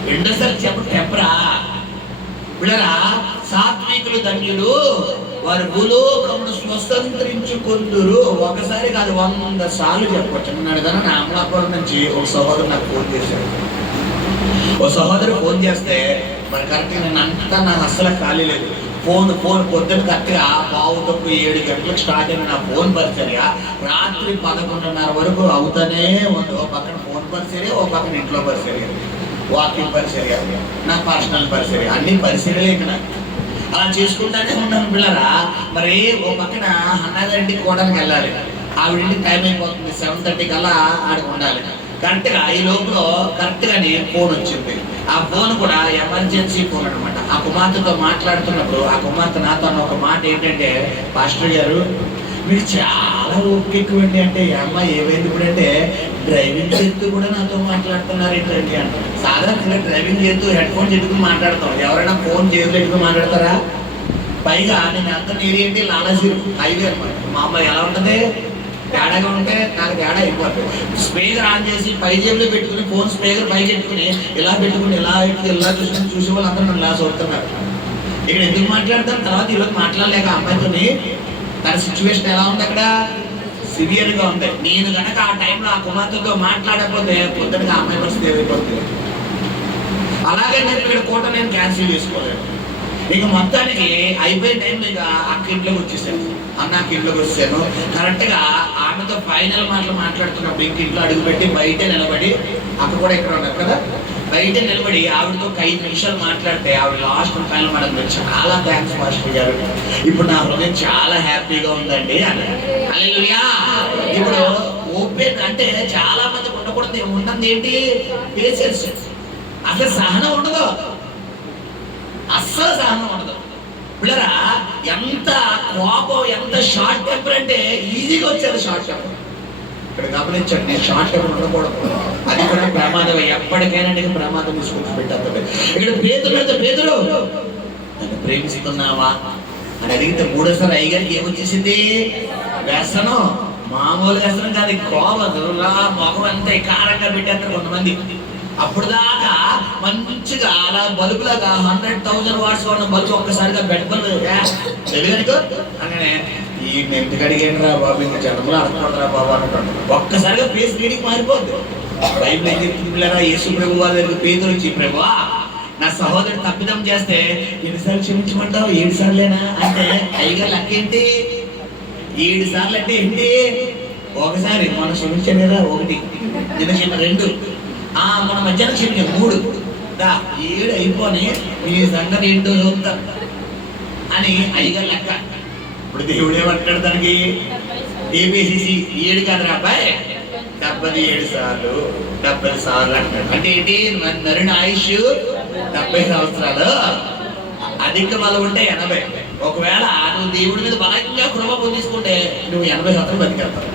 2 సార్లు టెంపరా? బిడ్డరా, సాత్వికులు ధన్యులు, వారు భూలోకమును స్వతంత్రించుకుందురు. 1 సారి కాదు 100 సార్లు చెప్పొచ్చు. అన్నాడు నా అమలాపురం నుంచి ఒక సహోదరు నాకు ఫోన్ చేశాడు. ఓ సహోదరు ఫోన్ చేస్తే మరి కరెక్ట్గా నాకు అస్సలు ఖాళీ లేదు. ఫోన్ పొద్దున్న కరెక్ట్గా 7:15 గంటలకు స్టార్ట్ అయిన నా ఫోన్ పరిచర్య రాత్రి 11:30 వరకు అవుతానే ఉంది. ఓ పక్కన ఫోన్ పరిచర్య, ఓ పక్కన ఇంట్లో పరిచర్య, వాకింగ్ పరిచర్య, నా పర్సనల్ పరిచర్య, అన్ని పరిచర్యలే ఇక్కడ. అలా చేసుకుంటానే ఉన్నాను పిల్లరా. మరి ఓ పక్కన అన్నగారింటికి కోడలికి వెళ్ళాలి, ఆవిడింటికి టైం అయిపోతుంది, 7:30 కల్లా ఆడికి ఉండాలి. కరెక్ట్గా ఈ లోపల కరెక్ట్గానే ఫోన్ వచ్చింది. ఆ ఫోన్ కూడా ఎమర్జెన్సీ ఫోన్ అనమాట. ఆ కుమార్తెతో మాట్లాడుతున్నప్పుడు ఆ కుమార్తె నాతో అన్న ఒక మాట ఏంటంటే, పాస్టర్ గారు మీకు చాలా ఓపిక ఎక్కువండి. అంటే అమ్మాయి ఏమైంది ఇప్పుడు అంటే, డ్రైవింగ్ చేస్తూ కూడా నాతో మాట్లాడుతున్నారు ఏంటండి అంటే. సాధారణంగా డ్రైవింగ్ చేస్తూ హెడ్ ఫోన్ పెట్టుకుని మాట్లాడతాం, ఎవరైనా ఫోన్ చేతులు పెట్టుకుని మాట్లాడతారా? పైగా నేను అంత నేరేంటి లాలసీరు హైవే అనమాట. మా అమ్మాయి ఎలా ఉంటుంది, తేడాగా ఉంటే నాకు తేడా అయిపోతుంది. స్పీకర్ ఆన్ చేసి పై జేబులో పెట్టుకుని ఫోన్ స్పీకర్ పైకి పెట్టుకుని ఇలా పెట్టుకుని ఇలా చూసుకుని చూసే వాళ్ళు అందరూ నన్ను ఇలా చూస్తున్నారు. ఇక్కడ ఎందుకు మాట్లాడతాను, తర్వాత ఈరోజు మాట్లాడలేక అమ్మాయితోని తన సిచ్యువేషన్ ఎలా ఉంది, అక్కడ సివియర్గా ఉంది. నేను కనుక ఆ టైంలో ఆ కుమార్తెతో మాట్లాడకపోతే పొద్దునగా అమ్మాయి పరిస్థితి ఏమైపోతుంది. అలాగే నేను ఇక్కడ కోట నేను క్యాన్సిల్ చేసుకోలేను. ఇక మొత్తానికి అయిపోయిన టైంలో ఇక అక్క ఇంట్లోకి వచ్చేసాను, అన్నకి ఇంట్లోకి వచ్చాను. కరెక్ట్గా ఆమెతో ఫైనల్ మాటలు మాట్లాడుతున్నప్పుడు ఇంక ఇంట్లో అడుగుపెట్టి బయటే నిలబడి, అక్క కూడా ఇక్కడ ఉన్నారు కదా, బయట నిలబడి ఆవిడతో ఒక 5 నిమిషాలు మాట్లాడితే ఆవిడ లాస్ట్ ఫైనల్ మాట, చాలా థ్యాంక్స్ మాస్టర్ గారు, ఇప్పుడు నా హృదయం చాలా హ్యాపీగా ఉందండి అని. హల్లెలూయా. ఇప్పుడు ఓపెన్ అంటే చాలా మందికి ఉండకూడదు, ఉన్నది ఏంటి, పేషెన్స్. అసలు సహనం ఉండదు, అస్సలు సహనం ఉండదు పిల్లరా. ఎంత కోపం, ఎంత షార్ట్ టెంపర్ అంటే ఈజీగా వచ్చేది షార్ట్ టెంపర్. ఇక్కడ గమనించండి, నేను షార్ట్ టెంపర్ ఉండకూడదు, అది కూడా ప్రమాదం. ఎప్పటికైనా నీకు ప్రమాదం తీసుకొచ్చి పెట్టేది. ఇక్కడ పేతురు నన్ను ప్రేమిస్తున్నావా అని అడిగితే మూడోసారి అయ్యగారికి ఏమొచ్చేసింది, వ్యసనం. మామూలు వ్యసనం కాదు, కోపం, మొహం అంతా కారంగా పెట్టేస్తారు కొంతమంది. అప్పుడు దాకా మంచిగా అలా బల్బులాగా 100,000 వాట్స్ ఉన్న బల్బు ఒక్కసారిగా బెడ్ బల్బు తెలియదు అంటే ఈ ఎందుకు అడిగాను రా బాబు, ఇంక జనంలో అడగకూడదురా బాబు అనుకోండి, ఒక్కసారిగా ఫేస్ రీడింగ్ మారిపోద్ది. బైబిల్ ఏం చెప్తుందిరా, యేసు ప్రభు వారి దగ్గర పేతురు వచ్చి, ప్రభువా నా సహోదరుడు తప్పిదం చేస్తే ఎన్నిసార్లు క్షమించమంటావు? 7 సార్లేనా అంటే, అయ్యగారు లెక్కేంటి 7 సార్లు అంటే ఏంటి? ఒకసారి మనం క్షమించాం కదా, 1 నిన్న క్షమ 2, మన మధ్యాహ్నం క్షమించాం 3, 7 అయిపోయి మీ సంగతి ఏంటో చూద్దాం అని అయ్యగారు లెక్క. ఇప్పుడు దేవుడు ఏమంటాడు దానికి, ఏబిసిసి 7 కాదురా అబ్బాయి, 77 సార్లు 70 సార్లు అంటాడు. అంటే ఏంటి, నరుని ఆయుష్ 70 సంవత్సరాలు, అధిక బలం ఉంటే 80. ఒకవేళ నువ్వు దేవుడి మీద బలంగా కృప పొందించుకుంటే నువ్వు 80 సంవత్సరాలు బతికేస్తావు.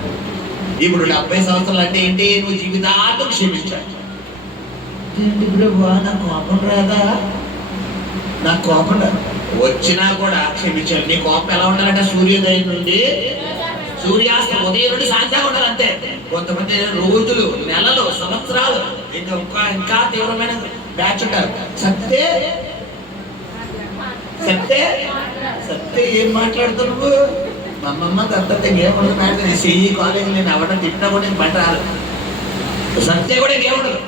ఇప్పుడు 70 సంవత్సరాలు అంటే ఏంటి, నువ్వు జీవితాంతం క్షమించాలి. నాకు కోపం రాదా, నాకు కోపం రాదు, వచ్చినా కూడా క్షమించాలి. నీ కోపం ఎలా ఉండాలంటే సూర్యోదయం నుండి సూర్యాస్తం, ఉదయం నుండి సాయంత్రం ఉండాలి అంతే. కొంతమంది రోజులు, నెలలు, సంవత్సరాలు, ఇంకా తీవ్రమైన బ్యాచ్ ఉంటారు. సత్తే ఏం మాట్లాడుతున్నావు, మా అమ్మమ్మ దత్తత ఏముండదు మాట్లాడి సిఈ కాలేజీ నేను ఎవరైనా తిట్టినా కూడా నేను పంట రాదు. సత్తే కూడా ఏముండదు.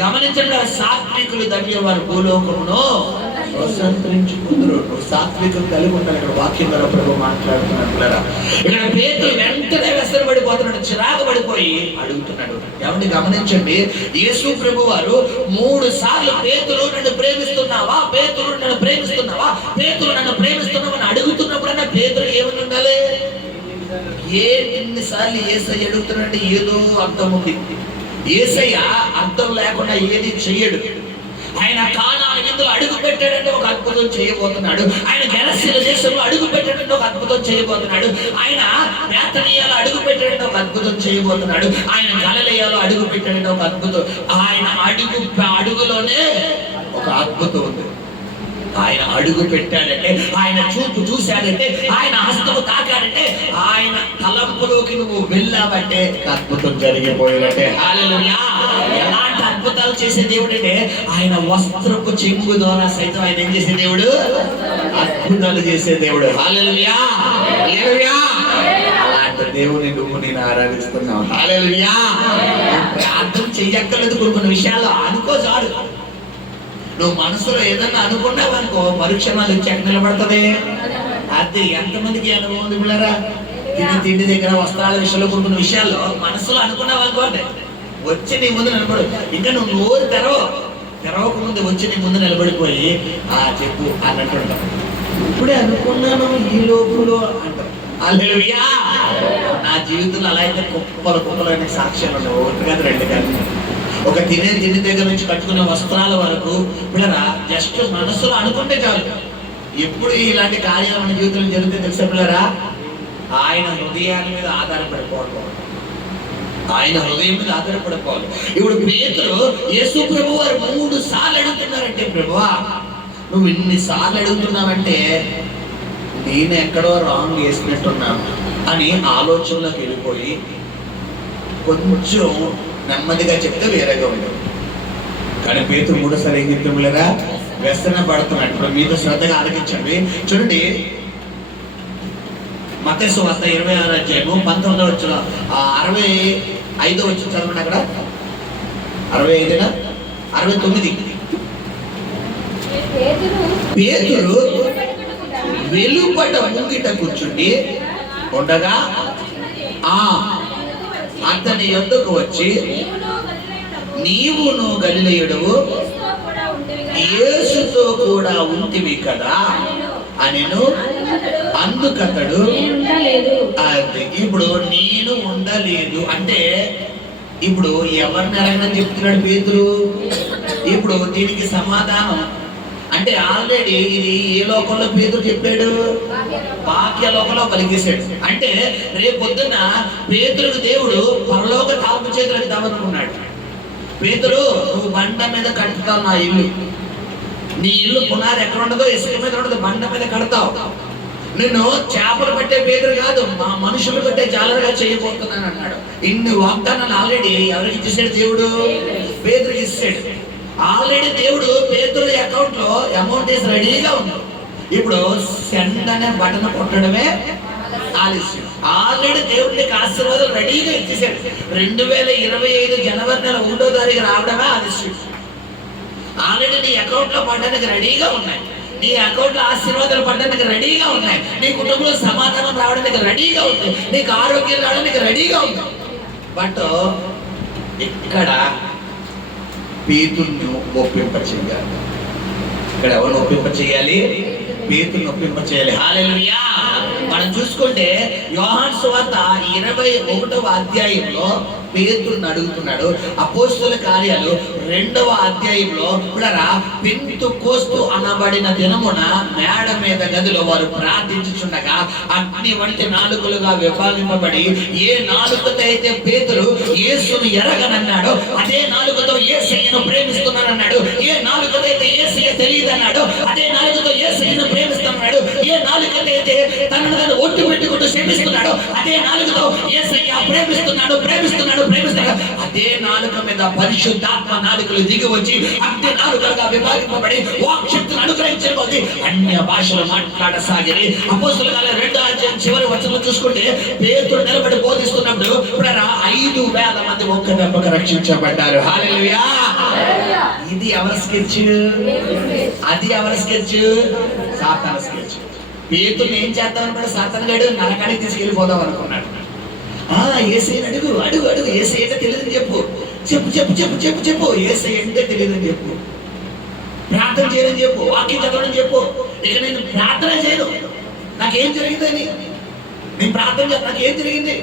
గమనించండి, సాత్వికులు ధన్యం వారు భూలోకమును స్వతంత్రించుకుందరు. సాత్వికం కలిగి ఉండాలి. ఇక్కడ వాక్యం ద్వారా ప్రభు మాట్లాడుతున్నారు. ఇక్కడ పేతురు వెంటనే వెసరబడిపోతున్నాడు, చిరాకు పడిపోయి అడుగుతున్నాడు. ఏమంటే గమనించండి, యేసు ప్రభు వారు 3 సార్లు పేతురు నన్ను ప్రేమిస్తున్నావా, పేతురు నన్ను ప్రేమిస్తున్నావా, పేతురు నన్ను ప్రేమిస్తున్నావా అని అడుగుతున్నప్పుడన్నా పేతురు ఏమని ఉండాలి? ఎన్నిసార్లు యేసయ్య అడుగుతున్నాడంటే ఏదో అర్థం ఉంది. యేసయ్య అర్థం లేకుండా ఏది చెయ్యడు. ఆయన కానాను విందులో అడుగు పెట్టాడంటే ఒక అద్భుతం చేయబోతున్నాడు. ఆయన గెరసీల దేశంలో అడుగు పెట్టాడంటే ఒక అద్భుతం చేయబోతున్నాడు. ఆయన బేతనీయాలో అడుగు పెట్టాడంటే ఒక అద్భుతం చేయబోతున్నాడు. ఆయన గలిలయలో అడుగు పెట్టాడంటే ఒక అద్భుతం. ఆయన అడుగులోనే ఒక అద్భుతం ఉంది. ఆయన అడుగు పెట్టాడంటే, ఆయన చూపు చూశాడంటే, ఆయన హస్తము తాకాడంటే, ఆయన తలంపులోకి నువ్వు వెళ్ళావంటే అద్భుతం జరిగిపోయాడంటే. హల్లెలూయా. ఎలాంటి అద్భుతాలు చేసే దేవుడు అంటే, ఆయన వస్త్రపు చెంగు ద్వారా సైతం ఆయన ఏం చేసే దేవుడు, అద్భుతాలు చేసే దేవుడు. హల్లెలూయా. హల్లెలూయా. అలాంటి దేవుని నువ్వు నేను ఆరాధిస్తున్నావు. హల్లెలూయా. ప్రార్థన చెయ్యక్కర్లేదు, కొన్ని విషయాలు అనుకో చాలు. నువ్వు మనసులో ఏదన్నా అనుకున్నావు అనుకో, మరుక్షణాలు వచ్చి ఎక్కడ నిలబడుతుంది. అది ఎంతమందికి అనుభవం ఉంది పిల్లరా? తిండి దగ్గర, వస్త్రాల విషయంలో కొన్ని విషయాల్లో మనసులో అనుకున్నావు అనుకోండి, వచ్చి నీ ముందు నిలబడు. ఇంకా నువ్వు నోరు తెరవక ముందు వచ్చి నీ ముందు నిలబడిపోయి చెప్పు అన్నట్టు ఉంటావు. ఇప్పుడే అనుకున్నాను ఈ లోపులో అంటారు. హల్లెలూయా. నా జీవితంలో అలా అయితే కుప్పలు కుప్పలైన సాక్ష్యాలు ఉన్నాయి. ఒకటి కాదు, రెండు కాదు. ఒక తినే తిండి దగ్గర నుంచి కట్టుకునే వస్త్రాల వరకు పిల్లరా జస్ట్ మనసులో అనుకుంటే చాలు. ఎప్పుడు ఇలాంటి కార్యాలు మన జీవితంలో జరిగితే తెలిసే పిల్లరా, ఆయన హృదయాన్ని మీద ఆధారపడిపోవడం, ఆయన హృదయం మీద ఆధారపడిపోవాలి. ఇప్పుడు పేతురు యేసు ప్రభు వారు 3 సార్లు అడుగుతున్నారంటే, ప్రభువా నువ్వు ఇన్నిసార్లు అడుగుతున్నావంటే నేను ఎక్కడో రాంగ్ చేసినట్టున్నాను అని ఆలోచనలోకి వెళ్ళిపోయి కొంచెం నెమ్మదిగా చెప్తే వేరేగా ఉండదు. కానీ పేతురు 3 సార్లు ఏం చెప్తాం లేదా, వ్యసన పడుతున్నాడు. ఇప్పుడు మీతో శ్రద్ధగా ఆలోచించండి. చూడండి, మత్తయి సువార్త 26వ అధ్యాయము 19వ వచనం 65వ వచనం చదవండి. అక్కడ 65 69. పేతురు వెలుపట ముంగిట కూర్చుండి ఉండగా అతని యొద్దకు వచ్చి, నీవును గలిలయుడవు, యేసుతో కూడా ఉంటివి కదా అనెను. అందుకతడు ఇప్పుడు నేను ఉండలేదు అంటే, ఇప్పుడు ఎవరిని అడగనని చెప్తున్నాడు పేతురు. ఇప్పుడు దీనికి సమాధానం అంటే ఆల్రెడీ ఇది ఏ లోకంలో పేతురు చెప్పాడు, వాక్య లోకంలో పలికేశాడు. అంటే రేపు పొద్దున్న పేతురుకు దేవుడు పరలోక తాపు చేతులకు ఇద్దామనుకున్నాడు. పేతురు, నువ్వు బండ మీద కట్టుతావు నా ఇల్లు, నీ ఇల్లు పునాది ఎక్కడ ఉండదో ఇసుక మీద ఉండదు, బండ మీద కడతావు. నేను చేపలు పట్టే పేతురు కాదు, మా మనుషులు పట్టే జాలరుగా చేయబోతున్నాను అన్నాడు. ఇన్ని వాగ్దానాలు ఆల్రెడీ ఎవరికి ఇచ్చేసాడు దేవుడు, పేతురుకి ఇచ్చాడు. ఆల్రెడీ దేవుడు పేతురు అకౌంట్ లో అమౌంట్ వేసి రెడీగా ఉంది. ఇప్పుడు సెండ్ అనే బటన్ కొట్టడమే ఆలస్యం. ఆల్రెడీ దేవుడికి ఆశీర్వాదాలు రెడీగా ఇచ్చేసాడు. 2025 జనవరి నెల 1వ తారీఖు రావడమే ఆలస్యం. ఆల్రెడీ నీ అకౌంట్ లో పడడానికి రెడీగా ఉన్నాయి, నీ అకౌంట్ లో ఆశీర్వాదాలు పడడానికి రెడీగా ఉన్నాయి, నీ కుటుంబంలో సమాధానం రావడానికి రెడీగా ఉంది, నీకు ఆరోగ్యం రావడానికి రెడీగా ఉంది. బట్ ఇక్కడ పేతురును ఒప్పింప చేయాలి. ఇక్కడ ఎవరు ఒప్పింప చేయాలి? పేతురును ఒప్పింప చేయాలి. హల్లెలూయా. మనం చూసుకుంటే యోహాను సువార్త 21వ అధ్యాయంలో పేతురును అడుగుతున్నాడు. అపోస్తలుల కార్యాలు 2వ అధ్యాయంలో పెంతెకోస్తు అనబడిన దినమున మేడ మీద గదిలో వారు ప్రార్థించుచుండగా అగ్ని వంటి నాలుకలుగా విభాగింపబడి, ఏ నాలుకతో అయితే పేతురు యేసును ఎరగనన్నాడో అదే నాలుకతో యేసయ్యను ప్రేమిస్తున్నానన్నాడు. ఏ నాలుకతో అయితే యేసయ్య తెలియదన్నాడు అదే నాలుకతో యేసయ్యను ప్రేమిస్తున్నాడు. ఏ నాలుకతో అయితే తనను తను ఒట్టు పెట్టుకుంటూ క్షమిస్తున్నాడు అదే నాలుకతో యేసయ్య ప్రేమిస్తున్నాడు ప్రేమిస్తున్నాడు ప్రేమిస్తున్నాడు. అదే నాలుక మీద పరిశుద్ధాత్మ నాలుకలు దిగి వచ్చి అగ్ని నాలుకలుగా విభాగింపబడి వాక్శక్తిని అనుగ్రహించిన కొద్దీ అన్య భాషలు మాట్లాడసాగిరి. అపోస్తలుల కార్యాలు 2వ అధ్యాయం చివరి వచనంలో చూసుకుంటే పేతురు నిలబడి బోధిస్తున్నప్పుడు 5,000 మంది ఒక్క దెబ్బకు రక్షించబడ్డారు. హల్లెలూయా. ఇది ఎవరి స్కెచ్? అది ఎవరి స్కెచ్? సాతాను స్కెచ్. పేతురుని ఏం చేద్దామనుకున్నాడు? సాతాను గాడు నరకానికి తీసుకెళ్ళిపోదాం అనుకున్నాడు. యేసయ్యని అడుగు అడుగు అడుగు, యేసయ్య అంటే తెలియదని చెప్పు, చెప్పు చెప్పు చెప్పు చెప్పు చెప్పు, యేసయ్య అంటే తెలియదని చెప్పు, ప్రార్థన చేయని చెప్పు, వాక్యం చదవడం చెప్పు. ఇక నేను ప్రార్థన చేయను, నాకేం జరిగిందని నేను ప్రార్థన చేయ, నాకేం జరిగింది?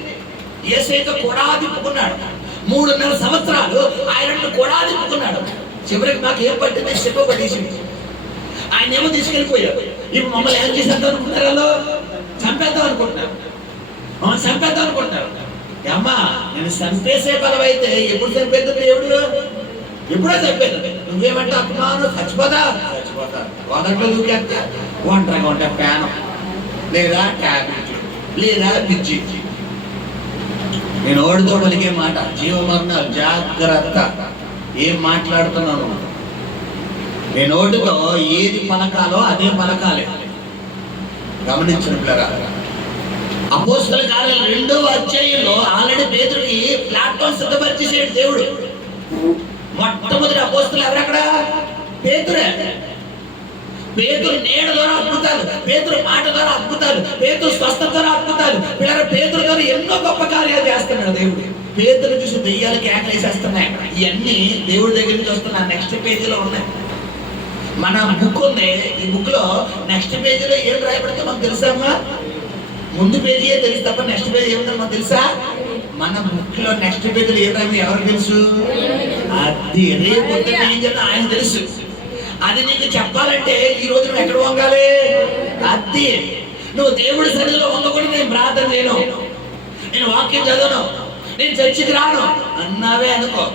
యేసయ్యతో కూడా తిప్పుకున్నాడు 3.5 సంవత్సరాలు, ఆయన కూడా తిప్పుకున్నాడు. చివరికి నాకు ఏం పట్టింది? చెప్ప పట్టేసింది. ఆయన ఏమో తీసుకెళ్ళిపోయాడు. ఇప్పుడు మమ్మల్ని ఏం చేసేద్దాం అనుకుంటున్నారు? వాళ్ళు చంపేద్దాం అనుకుంటున్నారు, మమ్మల్ని చంపేద్దాం అనుకుంటున్నారు. అమ్మా, నేను చంపేసే బలమైతే ఎప్పుడు చంపేద్దాం దేవుడు? ఎప్పుడో చంపేద్దాం. నువ్వేమంటే అభిమానం చచ్చిపోతా చచ్చిపోతా, వంటలో దూకేస్తా, ఒంటరిగా ఉంటే ప్యానం లేదా ట్యాబ్లెట్లు లేదా పిచ్చి. నేను ఓడితో పలికే మాట జీవమరణాలు, జాగ్రత్త. ఏం మాట్లాడుతున్నాను? నేను నోటితో ఏది పలకాలో అదే పలకాలి. గమనించిన పిల్లరా, అపోస్తలుల కార్యాలు 2వ అధ్యాయంలో ఆల్రెడీ పేతురుకి ప్లాట్ఫామ్ సిద్ధపరిచేసాడు దేవుడు. మొట్టమొదటి అపోస్తలు ఎవరక్కడ? పేతురే. పేతురు నీడ ద్వారా అద్భుతాలు, పేతురు మాట ద్వారా అద్భుతాలు, పేతురు స్వస్థత ద్వారా అద్భుతాలు, పిల్లల పేతురు ద్వారా ఎన్నో గొప్ప కార్యాలు చేస్తున్నాడు దేవుడు. పేతురు చూసి దెయ్యాలు కేకలేసేస్తున్నాయి. ఇవన్నీ దేవుడి దగ్గర నుంచి వస్తున్నాయి. నెక్స్ట్ పేజీలో ఉన్నాయి. మన బుక్ ఉంది, ఈ బుక్ లో నెక్స్ట్ పేజీలో ఏం రాయబడితే మనకు తెలుసమ్మా? ముందు పేజీయే తెలుసు తప్ప నెక్స్ట్ పేజీ ఏమిటో మనకు తెలుసా? మన బుక్ లో నెక్స్ట్ పేజీలో ఏం రాయబడి ఎవరికి తెలుసు? అది రేపు పొద్దున్న ఏం చేయాలో ఆయన తెలుసు. అది నీకు చెప్పాలంటే ఈ రోజు నువ్వు ఎక్కడ వంగాలి? అది నువ్వు దేవుడి సన్నిధిలో వంగకుండా నేను ప్రార్థన చేయను, నేను వాక్యం చదవను, నేను చర్చికి రాను అన్నావే అనుకో,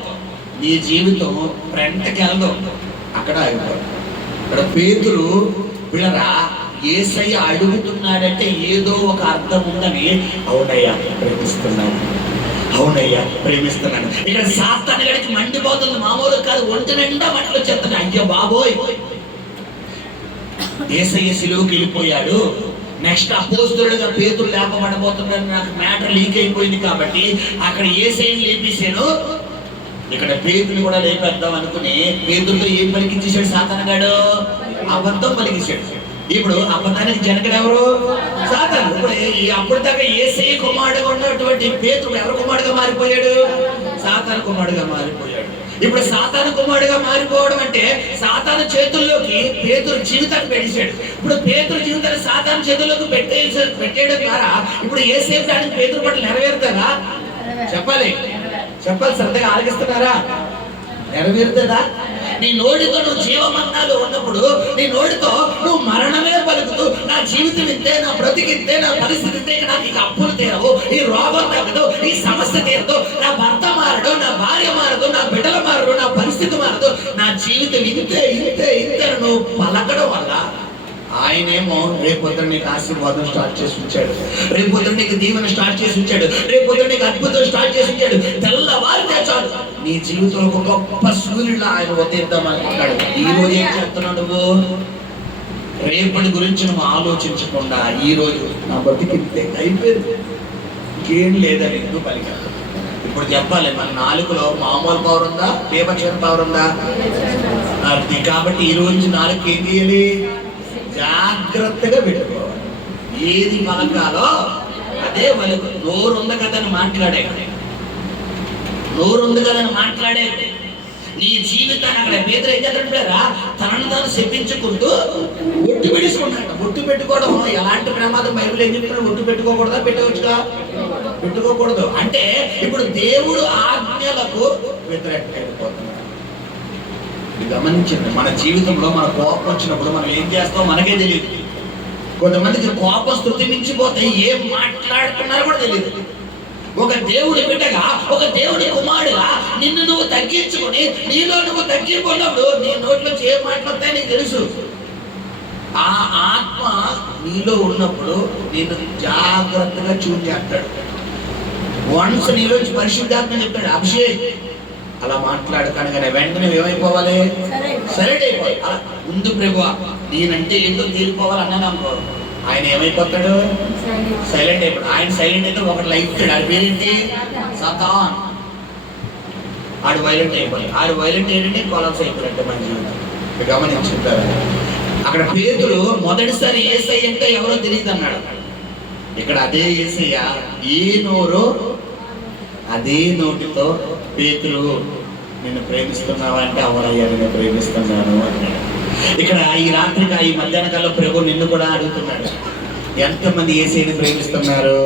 నీ జీవితం ఫ్రంట్కి వెళ్దాం, అక్కడ ఆగిపోదు. ఇక్కడ పేతురు పిల్లరా యేసయ్య అడుగుతున్నాడంటే ఏదో ఒక అర్థం ఉందని, అవునయ్యా ప్రేమిస్తున్నాను, అవునయ్యా ప్రేమిస్తున్నాను. ఇక్కడ సాతాను గడికి మండిపోతుంది, మామూలు కాదు, ఒంటి నిండా మంటలు వచ్చేస్తున్నాయి. అయ్యో బాబోయ్, యేసయ్య సిలువకి వెళ్ళిపోయాడు, నెక్స్ట్ అపోస్తలుడుగా పేతురు లేపబడబోతున్నాడు, నాకు మ్యాటర్ లీక్ అయిపోయింది కాబట్టి అక్కడ యేసయ్యని లేపేశాను, ఇక్కడ పేతుని కూడా లేపేద్దాం అనుకుని పేతులతో ఏం పలికించేశాడు సాతానుగాడు? అబద్ధం పలికించాడు. ఇప్పుడు అబద్ధానికి జనకుడు ఎవరు? సాతాను. ఇప్పుడు అప్పుడు దాకా యేసయ్య కుమారుడుగా ఉన్నటువంటి పేతుడు ఎవరు కుమారుడుగా మారిపోయాడు? సాతాను కుమారుడుగా మారిపోయాడు. ఇప్పుడు సాతాను కుమారుడుగా మారిపోవడం అంటే సాతాను చేతుల్లోకి పేతురు జీవితాన్ని పెట్టేశాడు. ఇప్పుడు పేతురు జీవితాన్ని సాతాను చేతుల్లోకి పెట్టేయడం ద్వారా ఇప్పుడు యేసయ్య దానికి పేతురు పట్ల నెరవేరుతుందా? చెప్పాలి, చెప్పాలి, శ్రద్ధగా ఆలకిస్తున్నారా? నెరవేరుతుందా? నీ నోటితో నువ్వు జీవమన్నాలు ఉన్నప్పుడు నీ నోటితో నువ్వు మరణమే పలుకుతూ నా జీవితం ఇంతే, నా బ్రతికింతే, నా పరిస్థితి ఇంతే, నాకు ఇక అప్పులు తీరవు, ఈ రోగం తగ్గదు, ఈ సమస్య తీరదు, నా భర్త మారడు, నా భార్య మారదు, నా బిడ్డలు మారడు, నా పరిస్థితి మారదు, నా జీవితం ఇంతే ఇంతే ఇంతే నువ్వు పలకడం వల్ల ఆయనేమో రేపొద్దున నీకు ఆశీర్వాదం స్టార్ట్ చేసి ఉంచాడు, రేపొద్దున నీకు దీవెన స్టార్ట్ చేసి ఉంచాడు, రేపొద్దున నీకు అద్భుతం స్టార్ట్ చేసి ఉంచాడు. తెల్లవారితే చాలు నీ జీవితంలో ఒక గొప్ప సూర్యుడు ఆయన ఉదయిద్దాం అనుకుంటాడు. ఈ రోజు ఏం చేస్తున్నావు నువ్వు? రేపటి గురించి నువ్వు ఆలోచించకుండా ఈ రోజు నా బతికితే అయిపోయింది, ఇంకేం లేదని ఎందుకు పలికాడు. ఇప్పుడు చెప్పాలి, మన నాలుగులో మామూలు పవర్ ఉందా, బేపక్షణ పవర్ ఉందా? అది కాబట్టి ఈ రోజు నాలుగు ఏం చేయాలి? జాగ్రత్తగా పెట్టుకోవాలి. ఏది పలకాలో అదే పలుకు. నోరు ఉంది కదని మాట్లాడే, నోరు ఉంది కదని మాట్లాడే నీ జీవితాన్ని అక్కడ పేదలు ఏం చేస్తారా? తనను తాను చెప్పించుకుంటూ ఒట్టు పెట్టుకుంటాడు. ఒట్టు పెట్టుకోవడం ఎలాంటి ప్రమాదం? బైబిల్ ఏం చెప్తున్నాడు? ఒట్టు పెట్టుకోకూడదా? పెట్టవచ్చుగా? పెట్టుకోకూడదు. అంటే ఇప్పుడు దేవుడు ఆజ్ఞలకు వ్యతిరేకంగా వెళ్ళిపోతున్నాడు. గమనించండి, మన జీవితంలో మన కోపం వచ్చినప్పుడు మనం ఏం చేస్తామో మనకే తెలియదు. కొంతమందికి కోపం స్తుతి మించిపోతే ఏం మాట్లాడుతున్నారో కూడా తెలియదు. ఒక దేవుడి బిడ్డగా, ఒక దేవుడి కుమారుడుగా నిన్ను నువ్వు తగ్గించుకుని నీలో నువ్వు తగ్గిపోయినప్పుడు నీ నోట్లోంచి ఏం మాట్లాడతాయో నీకు తెలుసు. ఆ ఆత్మ నీలో ఉన్నప్పుడు నేను జాగ్రత్తగా చూసి చేస్తాడు. వన్స్ నీలోంచి పరిశుద్ధాత్మ చెప్తాడు, అభిషేక్ అలా మాట్లాడతాను కానీ వెంటనే ఏమైపోవాలి? సైలెంట్ అయిపోవాలి. అలా ముందు ప్రభువా నేనంటే ఏంటో తీరిపోవాలి అన్నాను అనుకో, ఆయన ఏమైపోతాడు? సైలెంట్ అయిపోతాడు. ఆయన సైలెంట్ అయితే ఒకటి లైఫ్ ఇచ్చాడు, ఆడి పేరేంటి? సాతాన్. ఆడు వైలెంట్ అయిపోయి, ఆడు వైలెంట్ ఏంటంటే కొలాప్స్ అయిపోయినట్టు మన జీవితం. గమనించుంటారు, అక్కడ పేతురు మొదటిసారి యేసయ్య అంటే ఎవరో తెలియదు అన్నాడు. ఇక్కడ అదే యేసయ్య ఏ నోరో అదే నోటితో పేతురు నిన్ను ప్రేమిస్తున్నావా అంటే అవునయ్యా నేను ప్రేమిస్తున్నాను అన్నాడు. ఇక్కడ ఈ రాత్రిగా ఈ మధ్యాహ్న కాలంలో ప్రభు నిన్ను కూడా అడుగుతున్నాడు, ఎంతమంది యేసయ్యని ప్రేమిస్తున్నారు?